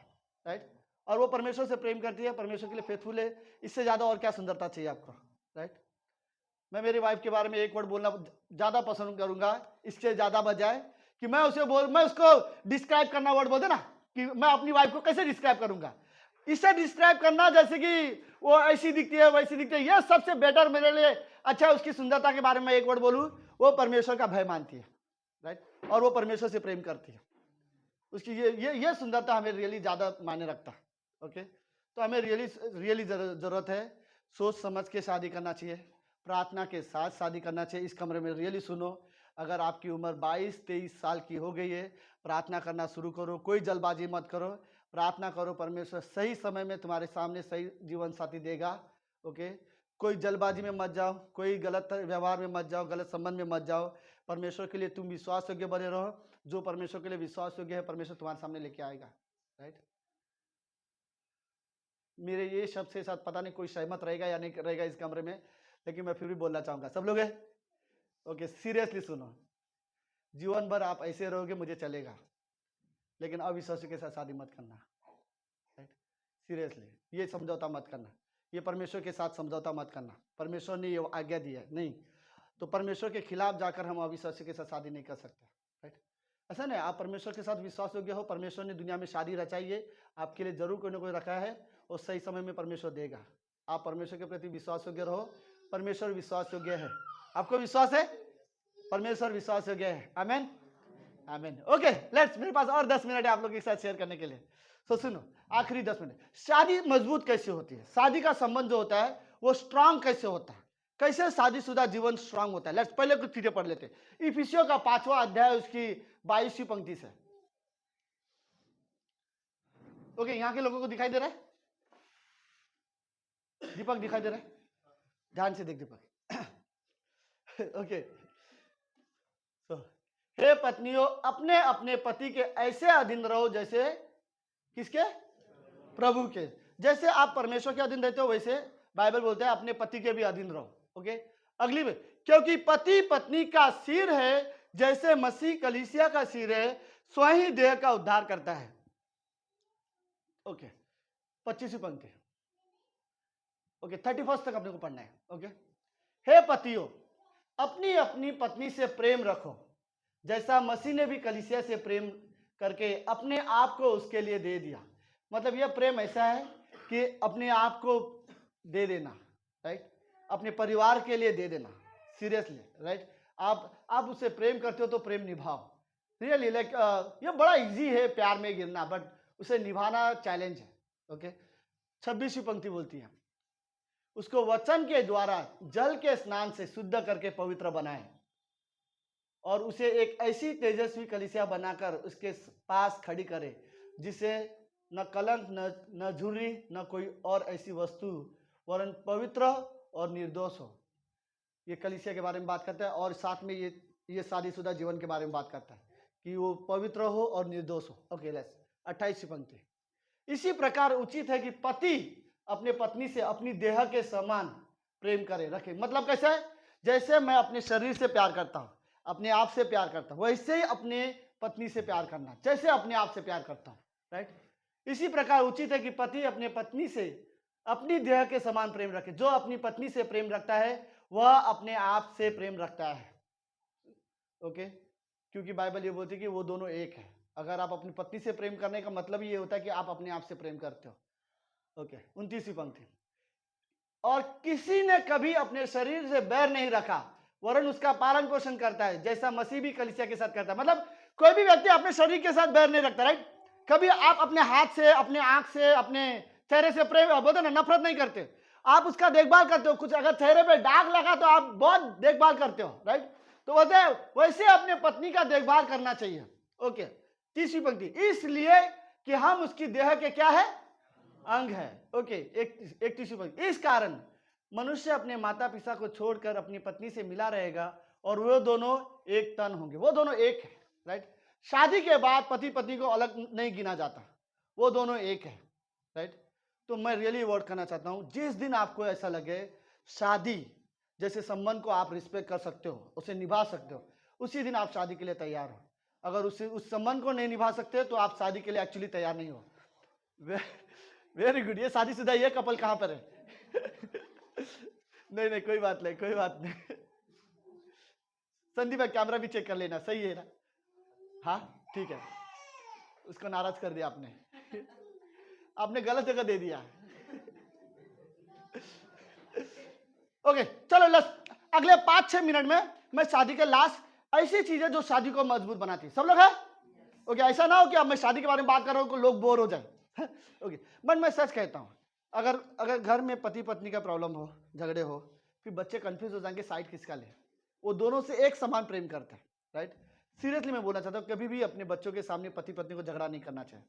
राइट? और वो परमेश्वर से प्रेम करती है, परमेश्वर के लिए फेथफुल है, इससे ज्यादा और क्या सुंदरता चाहिए आपको, राइट? मैं मेरी वाइफ के बारे में एक वर्ड बोलना ज्यादा पसंद करूंगा इससे ज्यादा बजाय कि मैं उसको डिस्क्राइब करना, वर्ड बोलते ना कि मैं अपनी वाइफ को कैसे डिस्क्राइब करूंगा, इससे डिस्क्राइब करना जैसे कि वो ऐसी दिखती है वैसी दिखती है, यह सबसे बेटर मेरे लिए अच्छा है। उसकी सुंदरता के बारे में एक वर्ड बोलूं, वो परमेश्वर का भय मानती है, राइट? और वो परमेश्वर से प्रेम करती है, उसकी ये सुंदरता हमें रियली ज्यादा मायने रखता है। ओके, तो हमें रियली जरूरत है सोच समझ के शादी करना चाहिए, प्रार्थना के साथ शादी करना चाहिए। इस कमरे में रियली सुनो, अगर आपकी उम्र 22-23 साल की हो गई है, प्रार्थना करना शुरू करो, कोई जल्दबाजी मत करो, प्रार्थना करो, परमेश्वर सही समय में तुम्हारे सामने सही जीवन साथी देगा। ओके, कोई जल्दबाजी में मत जाओ, कोई गलत व्यवहार में मत जाओ, गलत संबंध में मत जाओ। परमेश्वर के लिए तुम विश्वास योग्य बने रहो, जो परमेश्वर के लिए विश्वास योग्य है परमेश्वर तुम्हारे सामने लेके आएगा, राइट? मेरे ये शब्द से साथ पता नहीं कोई सहमत रहेगा या नहीं रहेगा इस कमरे में, लेकिन मैं फिर भी बोलना चाहूंगा। सब लोग है? ओके, सीरियसली सुनो, जीवन भर आप ऐसे रहोगे मुझे चलेगा, लेकिन अविश्वासी के साथ शादी मत करना, राइट? सीरियसली, ये समझौता मत करना, ये परमेश्वर के साथ समझौता मत करना। परमेश्वर ने ये आज्ञा दी है, नहीं तो परमेश्वर के खिलाफ जाकर हम अविश्वासी के साथ शादी नहीं कर सकते, राइट? ऐसा नहीं, आप परमेश्वर के साथ विश्वास योग्य हो, परमेश्वर ने दुनिया में शादी रचाई है, आपके लिए जरूर कोई ना कोई रखा है, और सही समय में परमेश्वर देगा। आप परमेश्वर के प्रति विश्वास योग्य रहो, परमेश्वर विश्वास योग्य है। आपको विश्वास है? परमेश्वर विश्वास योग्य है। आमेन, आमेन। ओके, लेट्स, मेरे पास और 10 मिनट है आप लोगों के साथ शेयर करने के लिए। तो सुनो, आखिरी 10 मिनट, शादी मजबूत कैसे होती है, शादी का संबंध जो होता है वो स्ट्रांग कैसे होता है, कैसे शादीशुदा जीवन स्ट्रांग होता है। लेट्स पहले कुछ चीजें पढ़ लेते हैं। इफिसियों का 5वां अध्याय उसकी 22वीं पंक्ति से। ओके, यहाँ के लोगों को दिखाई दे रहा है? दीपक दिखाई दे रहा है? ध्यान से देख दीपक। ओके, तो हे पत्नियों, अपने अपने पति के ऐसे अधीन रहो जैसे किसके? प्रभु के। जैसे आप परमेश्वर के अधीन रहते हो वैसे बाइबल बोलते हैं अपने पति के भी अधीन रहो। ओके, अगली में, क्योंकि पति पत्नी का सिर है, जैसे मसीह कलीसिया का सिर है, स्वयं ही देह का उद्धार करता है। ओके, 25वीं पंक्ति। ओके, 31 तक अपने को पढ़ना है। ओके, हे पतियों, अपनी अपनी पत्नी से प्रेम रखो, जैसा मसीह ने भी कलीसिया से प्रेम करके अपने आप को उसके लिए दे दिया। मतलब यह प्रेम ऐसा है कि अपने आप को दे देना, राइट? अपने परिवार के लिए दे देना, सीरियसली, राइट? आप उससे प्रेम करते हो तो प्रेम निभाओ, रियली। लाइक ये बड़ा इजी है प्यार में गिरना, बट उसे निभाना चैलेंज है। ओके, 26वीं पंक्ति बोलती है, उसको वचन के द्वारा जल के स्नान से शुद्ध करके पवित्र बनाए। और उसे एक ऐसी तेजस्वी कलीसिया बनाकर उसके पास खड़ी करे जिसे न कलंक न झुर्री न कोई और ऐसी वस्तु, वरन पवित्र और निर्दोष हो। ये कलीसिया के बारे में बात करता है और साथ में ये शादीशुदा जीवन के बारे में बात करता है कि वो पवित्र हो और निर्दोष हो। ओके, लेट्स 28वीं पंक्ति। इसी प्रकार उचित है कि पति अपने पत्नी से अपनी देह के समान प्रेम करे रखे। मतलब कैसे है? जैसे मैं अपने शरीर से प्यार करता हूँ, अपने आप से प्यार करता हूँ, वैसे ही अपने पत्नी से प्यार करना, जैसे अपने आप से प्यार करता हूँ। राइट। इसी प्रकार उचित है कि पति अपने पत्नी से अपनी देह के समान प्रेम रखे। जो अपनी पत्नी से प्रेम रखता है वह अपने आप से प्रेम रखता है। ओके, क्योंकि बाइबल ये बोलती है कि वो दोनों एक है। अगर आप अपनी पत्नी से प्रेम करने का मतलब ये होता है कि आप अपने आप से प्रेम करते हो। ओके, 29वीं पंक्ति। और किसी ने कभी अपने शरीर से बैर नहीं रखा, वरन उसका पालन पोषण करता है, जैसा मसीह भी कलीसिया के साथ करता है। मतलब कोई भी व्यक्ति अपने शरीर के साथ बैर नहीं रखता। राइट। कभी आप अपने हाथ से, अपने आंख से, अपने चेहरे से प्रेम बोलते ना, नफरत नहीं करते। आप उसका देखभाल करते हो। कुछ अगर चेहरे पे दाग लगा तो आप बहुत देखभाल करते हो। राइट। तो बोलते हैं वैसे अपने पत्नी का देखभाल करना चाहिए। ओके, 30वीं पंक्ति। इसलिए कि हम उसकी देह के क्या है? अंग है। ओके, 31वीं पंक्ति। इस कारण मनुष्य अपने माता पिता को छोड़कर अपनी पत्नी से मिला रहेगा और वो दोनों एक तन होंगे। वो दोनों एक है। राइट। शादी के बाद पति पत्नी को अलग नहीं गिना जाता, वो दोनों एक है। राइट। तो मैं रियली वर्ड करना चाहता हूं, जिस दिन आपको ऐसा लगे शादी जैसे संबंध को आप रिस्पेक्ट कर सकते हो, उसे निभा सकते हो, उसी दिन आप शादी के लिए तैयार हो। अगर उस संबंध को नहीं निभा सकते तो आप शादी के लिए एक्चुअली तैयार नहीं हो। Very good. ये शादीशुदा ये कपल कहां पर है? नहीं, कोई बात नहीं, कोई बात नहीं। संदीप भाई कैमरा भी चेक कर लेना, सही है ना? हाँ ठीक है। उसको नाराज कर दिया आपने। आपने गलत जगह दे दिया। ओके, चलो अगले 5-6 मिनट में मैं शादी के लास्ट ऐसी चीजें जो शादी को मजबूत बनाती है। सब लोग है? ओके, ऐसा ना हो कि अब मैं शादी के बारे में बात कर रहा हूं तो लोग बोर हो जाए। ओके, बट मैं सच कहता हूं, अगर घर में पति पत्नी का प्रॉब्लम हो, झगड़े हो, फिर बच्चे कंफ्यूज हो जाएंगे साइड किसका ले। वो दोनों से एक समान प्रेम करते हैं। राइट। सीरियसली मैं बोलना चाहता हूँ, कभी भी अपने बच्चों के सामने पति पत्नी को झगड़ा नहीं करना चाहिए।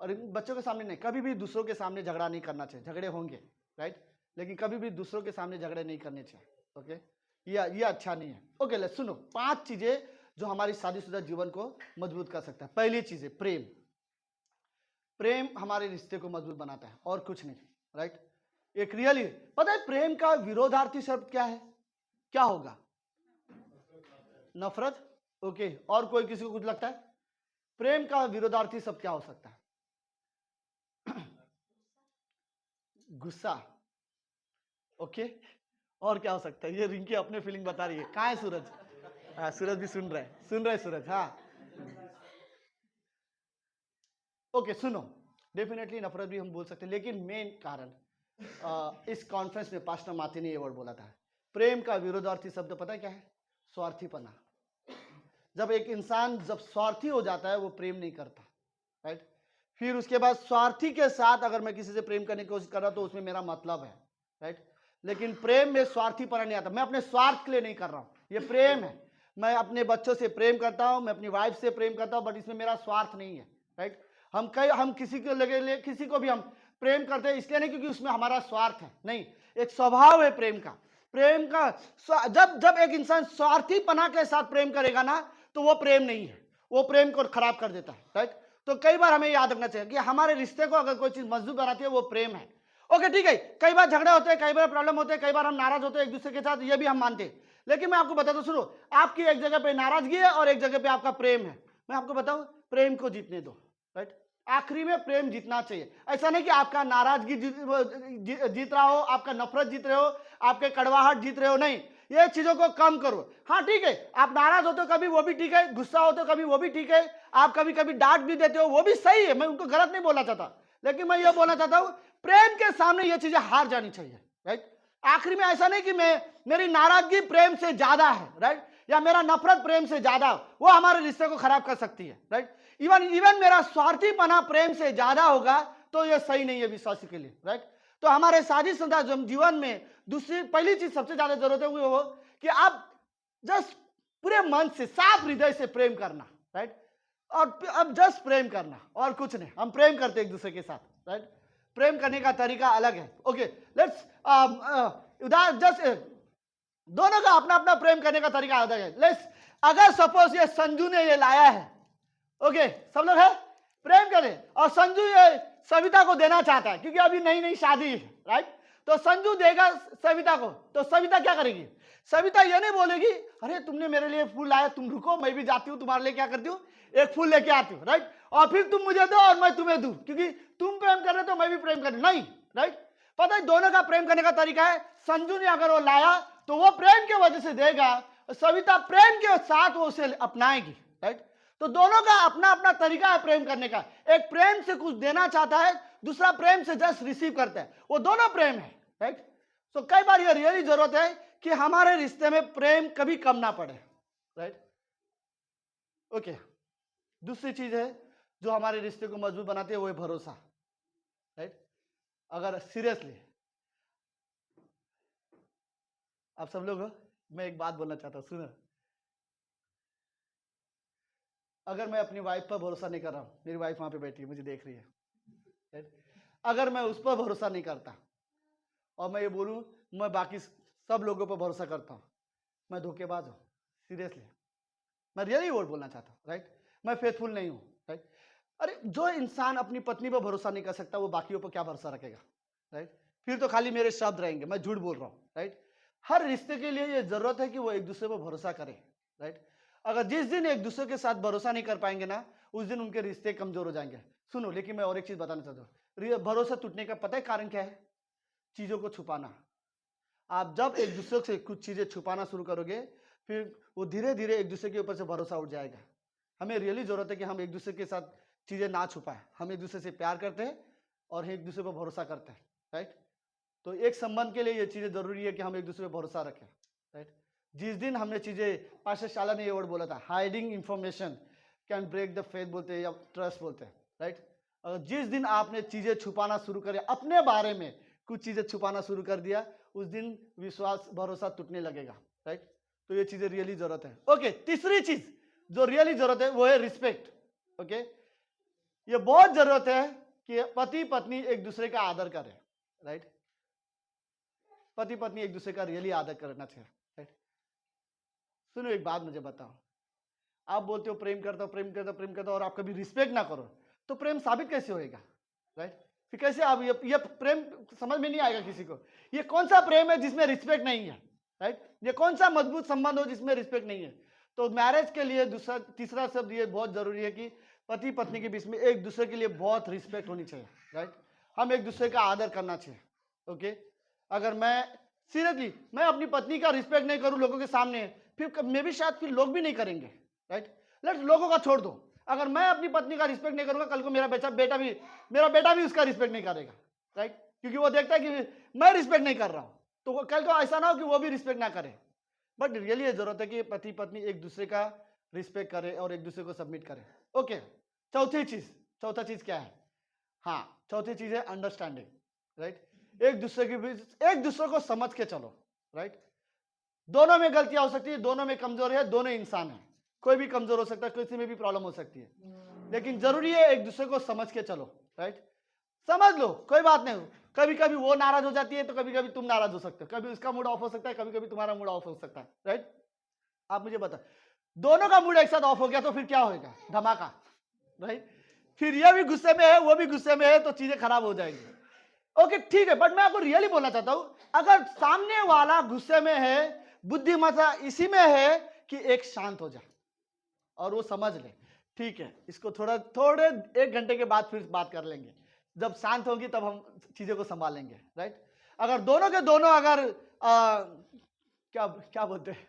और बच्चों के सामने नहीं, कभी भी दूसरों के सामने झगड़ा नहीं करना चाहिए। झगड़े होंगे, राइट, लेकिन कभी भी दूसरों के सामने झगड़े नहीं करने चाहिए। ओके, ये अच्छा नहीं है। ओके, ले सुनो 5 चीजें जो हमारी शादीशुदा जीवन को मजबूत कर सकता है। पहली चीज है प्रेम। प्रेम हमारे रिश्ते को मजबूत बनाता है और कुछ नहीं। राइट। एक रियली पता है प्रेम का विरोधार्थी शब्द क्या है? क्या होगा? नफरत। ओके, और कोई किसी को कुछ लगता है? प्रेम का विरोधार्थी शब्द क्या हो सकता है? गुस्सा। ओके, और क्या हो सकता है? ये रिंकी अपने फीलिंग बता रही है। कहाँ है सूरज? हाँ, सूरज भी सुन रहा है सूरज। हाँ ओके, सुनो, डेफिनेटली नफरत भी हम बोल सकते हैं, लेकिन मेन कारण इस कॉन्फ्रेंस में पास्टर माथी ने ये वर्ड बोला था। प्रेम का विरोधार्थी शब्द पता है क्या है? स्वार्थीपना। जब एक इंसान जब स्वार्थी हो जाता है वो प्रेम नहीं करता। राइट। फिर उसके बाद स्वार्थी के साथ अगर मैं किसी से प्रेम करने की कोशिश कर रहा हूं तो उसमें मेरा मतलब है। राइट। लेकिन प्रेम में स्वार्थीपना नहीं आता। मैं अपने स्वार्थ के लिए नहीं कर रहा हूं, ये प्रेम है। मैं अपने बच्चों से प्रेम करता हूं, मैं अपनी वाइफ से प्रेम करता हूं, बट इसमें मेरा स्वार्थ नहीं है। राइट। हम किसी को लगे किसी को भी हम प्रेम करते हैं इसलिए नहीं क्योंकि उसमें हमारा स्वार्थ है, नहीं, एक स्वभाव है प्रेम का। जब एक इंसान स्वार्थीपना के साथ प्रेम करेगा ना तो वो प्रेम नहीं है, वो प्रेम को खराब कर देता है। राइट। तो कई बार हमें याद रखना चाहिए कि हमारे रिश्ते को अगर कोई चीज मजबूत बनाती है वो प्रेम है। ओके ठीक है, कई बार झगड़े होते हैं, कई बार प्रॉब्लम होते हैं, कई बार हम नाराज होते हैं एक दूसरे के साथ, ये भी हम मानते हैं। लेकिन मैं आपको बताता हूं, सुनो, आपकी एक जगह पे नाराजगी है और एक जगह पे आपका प्रेम है। मैं आपको बताऊं, प्रेम को जीतने दो। राइट। आखिरी में प्रेम जीतना चाहिए। ऐसा नहीं कि आपका नाराजगी जीत रहा हो, आपका नफरत जीत रहे हो, आपके कड़वाहट जीत रहे हो, नहीं, ये चीजों को कम करो। हाँ ठीक है, आप नाराज होते हो कभी, वो भी ठीक है, गुस्सा होते हो कभी, वो भी ठीक है, आप कभी कभी डांट भी देते हो, वो भी सही है, मैं उनको गलत नहीं बोलना चाहता, लेकिन मैं ये बोलना चाहता हूं प्रेम के सामने ये चीजें हार जानी चाहिए। राइट। आखिरी में ऐसा नहीं कि मेरी नाराजगी प्रेम से ज्यादा है, राइट, या मेरा नफरत प्रेम से ज्यादा, वो हमारे रिश्ते को खराब कर सकती है। राइट। इवन मेरा स्वार्थीपना प्रेम से ज्यादा होगा तो ये सही नहीं है विश्वासी के लिए। राइट। तो हमारे शादीशुदा जीवन में पहली चीज सबसे ज्यादा जरूरत है वो कि आप जस्ट पूरे मन से साफ हृदय से प्रेम करना, राइट। और अब जस्ट प्रेम करना और कुछ नहीं, हम प्रेम करते एक दूसरे के साथ, राइट। प्रेम करने का तरीका अलग है। ओके, लेट्स उदाहरण जस्ट दोनों का अपना अपना प्रेम करने का तरीका अलग है। लेट्स अगर सपोज ये संजू ने ये लाया है, ओके, सब लोग है प्रेम करें, और संजू ये सविता को देना चाहता है क्योंकि अभी नई नई शादी है, राइट। तो संजू देगा सविता को, तो सविता क्या करेगी? सविता ये नहीं बोलेगी अरे तुमने मेरे लिए फूल लाया, तुम रुको मैं भी जाती हूँ तुम्हारे लिए क्या करती हूँ एक फूल लेके आती हूँ, राइट, और फिर तुम मुझे दो और मैं तुम्हें दूं क्योंकि तुम प्रेम कर रहे हो तो मैं भी प्रेम कर रही हूं। नहीं, राइट। पता है दोनों का प्रेम करने का तरीका है। संजू ने अगर वो लाया तो वो प्रेम के वजह से देगा, सविता प्रेम के साथ वो उसे अपनाएगी, राइट। तो दोनों का अपना अपना तरीका है प्रेम करने का। एक प्रेम से कुछ देना चाहता है, दूसरा प्रेम से जस्ट रिसीव करता है, वो दोनों प्रेम है, राइट। तो कई बार ये रियली जरूरत है कि हमारे रिश्ते में प्रेम कभी कम ना पड़े, राइट। ओके, दूसरी चीज है जो हमारे रिश्ते को मजबूत बनाती है वो है भरोसा, राइट। अगर सीरियसली आप सब लोग, मैं एक बात बोलना चाहता हूं, सुनो। अगर मैं अपनी वाइफ पर भरोसा नहीं कर रहा हूं, मेरी वाइफ वहां पे बैठी है मुझे देख रही है, राइट। अगर मैं उस पर भरोसा नहीं करता और मैं ये बोलूं मैं बाकी सब लोगों पर भरोसा करता हूं, मैं धोखेबाज हूं। सीरियसली मैं रियली वर्ड बोलना चाहता हूं, राइट। मैं फेथफुल नहीं हूं, राइट। अरे जो इंसान अपनी पत्नी पर भरोसा नहीं कर सकता वो बाकियों पर क्या भरोसा रखेगा, राइट। फिर तो खाली मेरे शब्द रहेंगे, मैं झूठ बोल रहा हूं, राइट। हर रिश्ते के लिए ये जरूरत है कि वो एक दूसरे पर भरोसा करे, राइट। अगर जिस दिन एक दूसरे के साथ भरोसा नहीं कर पाएंगे ना, उस दिन उनके रिश्ते कमजोर हो जाएंगे। सुनो, लेकिन मैं और एक चीज बताना चाहता हूँ, भरोसा टूटने का पता है कारण क्या है? चीजों को छुपाना। आप जब एक दूसरे से कुछ चीजें छुपाना शुरू करोगे फिर वो धीरे धीरे एक दूसरे के ऊपर से भरोसा उठ जाएगा। हमें रियली जरूरत है कि हम एक दूसरे के साथ चीजें ना छुपाएं, हम एक दूसरे से प्यार करते हैं और एक दूसरे पर भरोसा करते हैं, राइट। तो एक संबंध के लिए ये चीजें जरूरी है कि हम एक दूसरे पर भरोसा रखें, राइट। जिस दिन हमने चीजें, पास्टर शाला ने ये वर्ड बोला था, hiding information can break the faith बोलते हैं या ट्रस्ट बोलते हैं, राइट। अगर जिस दिन आपने चीजें छुपाना शुरू करे, अपने बारे में कुछ चीजें छुपाना शुरू कर दिया, उस दिन विश्वास भरोसा टूटने लगेगा, राइट। तो ये चीजें रियली जरूरत है। ओके, तीसरी चीज जो रियली जरूरत है वो है रिस्पेक्ट। ओके, ये बहुत जरूरत है कि पति पत्नी एक दूसरे का आदर करें, राइट। पति पत्नी एक दूसरे का रियली आदर करना चाहिए, राइट। सुनो एक बात मुझे बताओ, आप बोलते हो प्रेम करता हो प्रेम करता हो प्रेम करता हो और आप कभी रिस्पेक्ट ना करो तो प्रेम साबित कैसे होएगा, राइट। फिर कैसे आप ये प्रेम समझ में नहीं आएगा किसी को। ये कौन सा प्रेम है जिसमें रिस्पेक्ट नहीं है, राइट। ये कौन सा मजबूत संबंध हो जिसमें रिस्पेक्ट नहीं है। तो मैरिज के लिए तीसरा शब्द ये बहुत जरूरी है कि पति पत्नी के बीच में एक दूसरे के लिए बहुत रिस्पेक्ट होनी चाहिए, राइट। हम एक दूसरे का आदर करना चाहिए। ओके, अगर मैं सीरियसली मैं अपनी पत्नी का रिस्पेक्ट नहीं करूं लोगों के सामने, फिर मे भी शायद फिर लोग भी नहीं करेंगे, राइट। लेट्स लोगों का छोड़ दो, अगर मैं अपनी पत्नी का रिस्पेक्ट नहीं करूंगा कल को मेरा बेटा भी उसका रिस्पेक्ट नहीं करेगा, राइट। क्योंकि वो देखता है कि मैं रिस्पेक्ट नहीं कर रहा हूं, तो कल को ऐसा ना हो कि वो भी रिस्पेक्ट ना करे। बट रियली ये जरूरत है कि पति पत्नी एक दूसरे का रिस्पेक्ट करे और एक दूसरे को सबमिट करे। ओके, चौथा चीज क्या है? हाँ, चौथी चीज है अंडरस्टैंडिंग, राइट। एक दूसरे के बीच एक दूसरे को समझ के चलो, राइट। दोनों में गलतियां हो सकती है, दोनों में कमजोर है, दोनों इंसान है, कोई भी कमजोर हो सकता है, किसी में भी प्रॉब्लम हो सकती है, लेकिन जरूरी है एक दूसरे को समझ के चलो, राइट। समझ लो, कोई बात नहीं, कभी कभी वो नाराज हो जाती है तो कभी कभी तुम नाराज हो सकते हो, कभी उसका मूड ऑफ हो सकता है, कभी कभी तुम्हारा मूड ऑफ हो सकता है, राइट। आप मुझे बता, दोनों का मूड एक साथ ऑफ हो गया तो फिर क्या होगा? धमाका, राइट। फिर ये भी गुस्से में है वो भी गुस्से में है तो चीजें खराब हो जाएंगी। ओके ठीक है, बट मैं आपको रियली बोलना चाहता हूं, अगर सामने वाला गुस्से में है, बुद्धिमत्ता इसी में है कि एक शांत हो जाए और वो समझ ले, ठीक है इसको थोड़े 1 घंटे के बाद फिर बात कर लेंगे, जब शांत होगी तब हम चीजों को संभालेंगे, राइट। अगर दोनों के दोनों अगर क्या बोलते हैं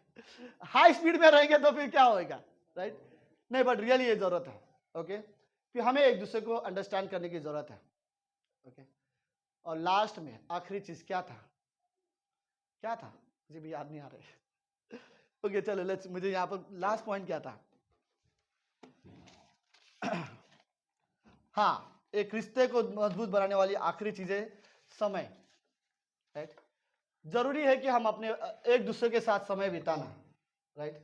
हाई स्पीड में रहेंगे तो फिर क्या होएगा, राइट। नहीं, बट रियली ये जरूरत है। ओके, फिर हमें एक दूसरे को अंडरस्टैंड करने की जरूरत है। ओके, और लास्ट में आखिरी चीज क्या था मुझे भी याद नहीं आ रहा है। ओके चलो लेट्स, मुझे यहाँ पर लास्ट पॉइंट क्या था? हाँ, एक रिश्ते को मजबूत बनाने वाली आखिरी चीज है समय, राइट। जरूरी है कि हम अपने एक दूसरे के साथ समय बिताना, राइट।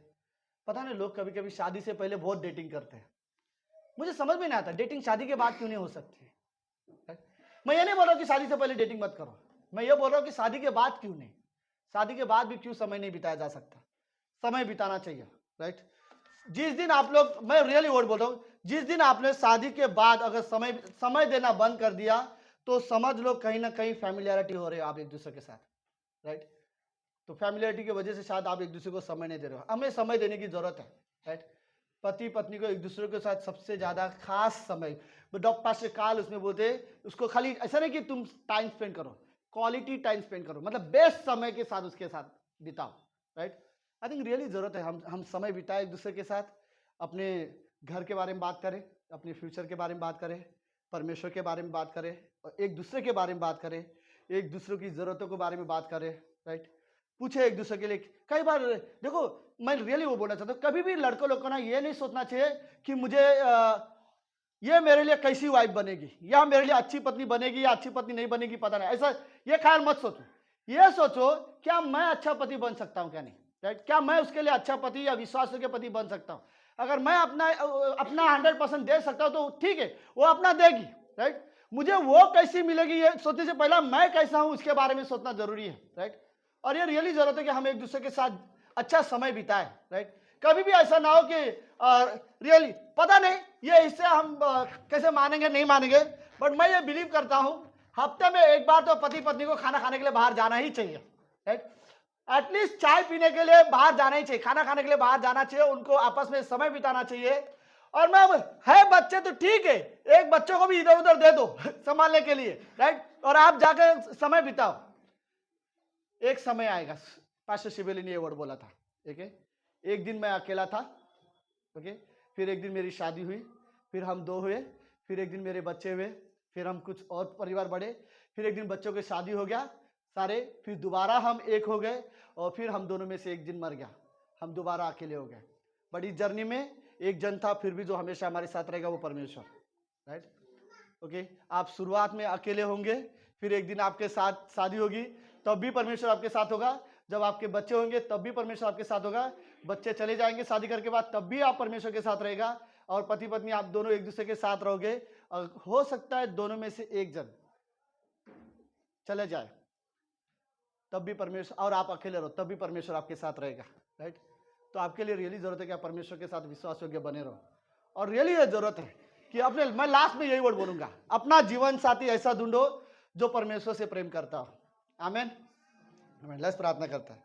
पता नहीं लोग कभी कभी शादी से पहले बहुत डेटिंग करते हैं, मुझे समझ में नहीं आता डेटिंग शादी के बाद क्यों नहीं हो सकती। मैं ये नहीं बोल रहा कि शादी से पहले डेटिंग मत करो, मैं ये बोल रहा हूँ कि शादी के बाद क्यों नहीं, शादी के बाद भी क्यों समय नहीं बिताया जा सकता, समय बिताना चाहिए, राइट। जिस दिन आप लोग, मैं रियली वर्ड बोल रहा हूँ, जिस दिन आपने शादी के बाद अगर समय देना बंद कर दिया तो समझ लो कहीं ना कहीं फैमिलियरिटी हो रही है आप एक दूसरे के साथ, राइट। तो फैमिलियरिटी की वजह से शायद आप एक दूसरे को समय नहीं दे रहे हो। हमें समय देने की जरूरत है, राइट। पति पत्नी को एक दूसरे के साथ सबसे ज्यादा खास समय, डॉक्टर पास्टर काल उसमें बोलते उसको, खाली ऐसा नहीं कि तुम टाइम स्पेंड करो, क्वालिटी टाइम स्पेंड करो, मतलब बेस्ट समय के साथ उसके साथ बिताओ, राइट। आई थिंक रियली जरूरत है हम समय बिताए एक दूसरे के साथ, अपने घर के बारे में बात करें, अपने फ्यूचर के बारे में बात करें, परमेश्वर के बारे में बात करें, और एक दूसरे के बारे में बात करें, एक दूसरे की ज़रूरतों के बारे में बात करें, राइट। पूछे एक दूसरे के लिए। कई बार देखो, मैं रियली वो बोलना चाहता हूँ, कभी भी लड़कों लोग को ना ये नहीं सोचना चाहिए कि मुझे ये मेरे लिए कैसी वाइफ बनेगी, या मेरे लिए अच्छी पत्नी बनेगी या अच्छी पत्नी नहीं बनेगी, पता नहीं, ऐसा ये ख्याल मत सोचो। ये सोचो क्या मैं अच्छा पति बन सकता हूँ क्या नहीं, राइट। क्या मैं उसके लिए अच्छा पति या विश्वास के पति बन सकता हूँ। अगर मैं अपना 100% दे सकता हूँ तो ठीक है, वो अपना देगी, राइट। मुझे वो कैसी मिलेगी ये सोचने से पहले मैं कैसा हूँ उसके बारे में सोचना जरूरी है, राइट। और ये रियली जरूरत है कि हम एक दूसरे के साथ अच्छा समय बिताएं, राइट। कभी भी ऐसा ना हो कि रियली पता नहीं ये इससे हम कैसे मानेंगे नहीं मानेंगे, बट मैं ये बिलीव करता हूँ हफ्ते में एक बार तो पति पत्नी को खाना खाने के लिए बाहर जाना ही चाहिए, राइट। एटलीस्ट चाय पीने के लिए बाहर जाना ही चाहिए, खाना खाने के लिए बाहर जाना चाहिए, उनको आपस में समय बिताना चाहिए। और मैं है बच्चे तो ठीक है, एक बच्चों को भी इधर उधर दे दो संभालने के लिए, राइट, और आप जाकर समय बिताओ। एक समय आएगा, पास्टर शिवेली ने ये वर्ड बोला था, ठीक है। एक दिन मैं अकेला था, ओके, फिर एक दिन मेरी शादी हुई, फिर हम 2 हुए, फिर एक दिन मेरे बच्चे हुए, फिर हम कुछ और परिवार बढ़े, फिर एक दिन बच्चों की शादी हो गया सारे, फिर दोबारा हम एक हो गए, और फिर हम दोनों में से एक दिन मर गया, हम दोबारा अकेले हो गए। बड़ी जर्नी में एक जन था, फिर भी जो हमेशा हमारे साथ रहेगा वो परमेश्वर, राइट, ओके। आप शुरुआत में अकेले होंगे, फिर एक दिन आपके साथ शादी होगी, तब भी परमेश्वर आपके साथ होगा। जब आपके बच्चे होंगे तब भी परमेश्वर आपके साथ होगा। बच्चे चले जाएंगे शादी करके बाद, तब भी आप परमेश्वर के साथ रहेगा। और पति पत्नी आप दोनों एक दूसरे के साथ रहोगे। और हो सकता है दोनों में से एक जन चले जाए तब भी परमेश्वर, और आप अकेले रहो तब भी परमेश्वर आपके साथ रहेगा, राइट। तो आपके लिए रियली जरूरत है कि आप परमेश्वर के साथ विश्वास योग्य बने रहो। और रियली ये जरूरत है कि अपने, मैं लास्ट में यही वर्ड बोलूंगा, अपना जीवन साथी ऐसा ढूंढो जो परमेश्वर से प्रेम करता हो। आमीन। लेट्स प्रार्थना करता है।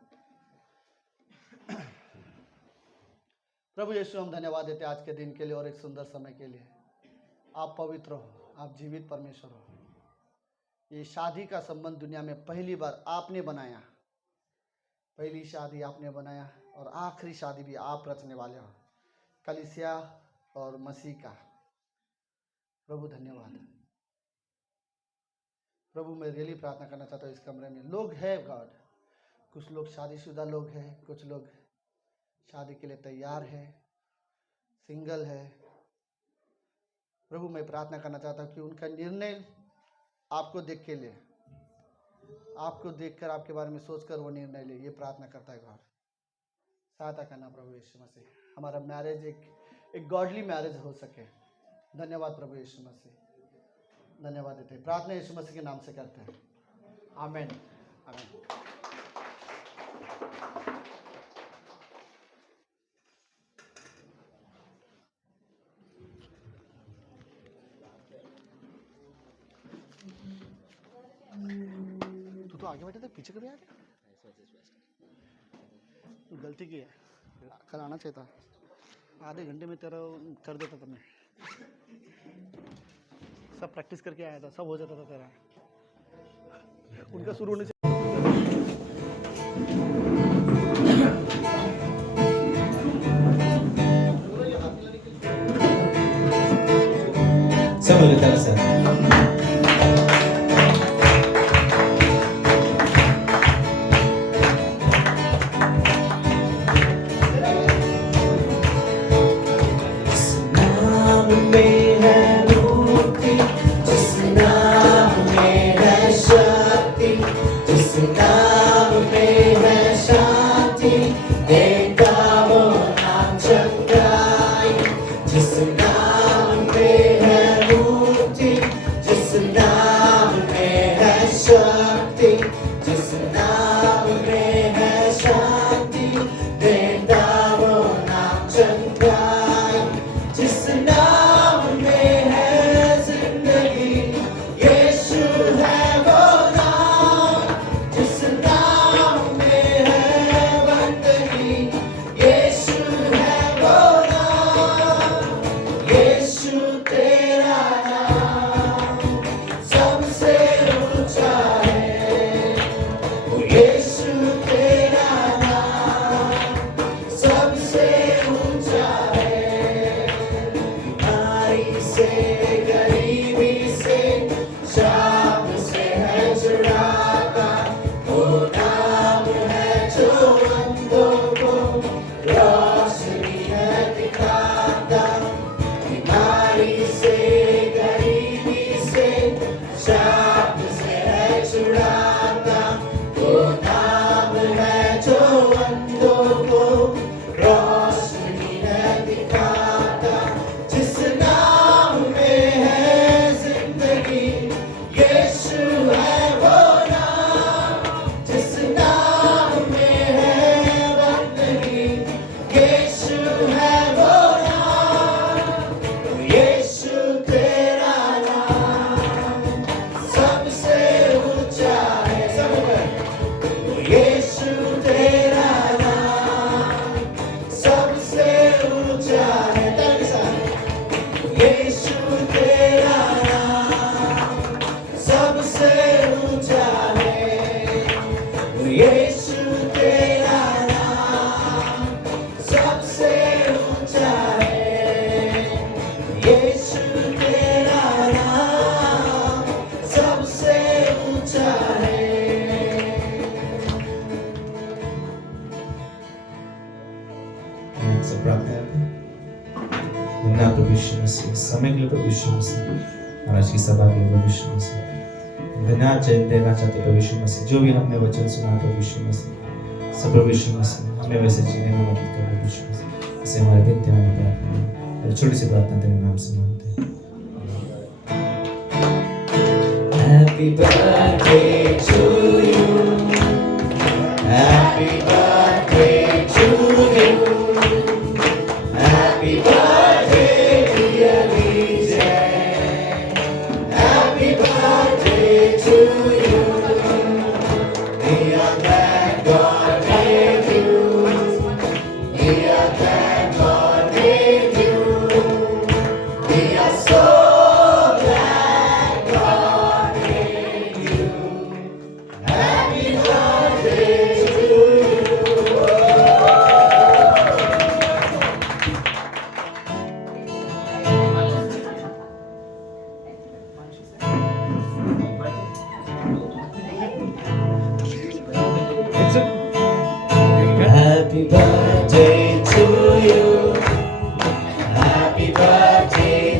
प्रभु यीशु, हम धन्यवाद देते हैं आज के दिन के लिए और एक सुंदर समय के लिए। आप पवित्र हो, आप जीवित परमेश्वर हो। ये शादी का संबंध दुनिया में पहली बार आपने बनाया, पहली शादी आपने बनाया और आखिरी शादी भी आप रचने वाले हो, कलीसिया और मसीह का। प्रभु धन्यवाद। प्रभु मैं रियली प्रार्थना करना चाहता हूँ, इस कमरे में लोग हैं गॉड, कुछ लोग शादीशुदा लोग हैं, कुछ लोग शादी के लिए तैयार है, सिंगल है। प्रभु मैं प्रार्थना करना चाहता हूँ कि उनका निर्णय आपको देख के ले, आपको देखकर, आपके बारे में सोचकर वो निर्णय ले। ये प्रार्थना करता है गॉड, सहायता करना प्रभु यीशु मसीह, हमारा मैरिज एक गॉडली मैरिज हो सके। धन्यवाद प्रभु यीशु मसीह, धन्यवाद देते हैं। प्रार्थना यीशु मसीह के नाम से करते हैं, आमीन, आमीन। तू तो आगे बैठे थे, पीछे कभी आ गया? गलती की है, कल आना चाहिए था, आधे घंटे में तेरा कर देता था। मैं सब प्रैक्टिस करके आया था, सब हो जाता था तेरा। उनका शुरू होने से सब बोले तरह से यीशु मसीह। और आज की सभा के लिए प्रभु यीशु मसीह धन्यवाद देना चाहते प्रभु यीशु मसीह। जो भी हमने वचन सुना प्रभु यीशु मसीह, सब प्रभु यीशु मसीह हमें वैसे जीने में मदद कर प्रभु यीशु मसीह। इसे हमारे विनती में प्रार्थना है और छोटी सी प्रार्थना तेरे नाम से मांगते हैं। Happy birthday to you. Happy birthday to you. Happy birthday dear Vijay. Happy birthday to you. May our thank God give you. May our thank God give you. We are so glad God gave you. Happy birthday to you. Happy birthday to you. Happy birthday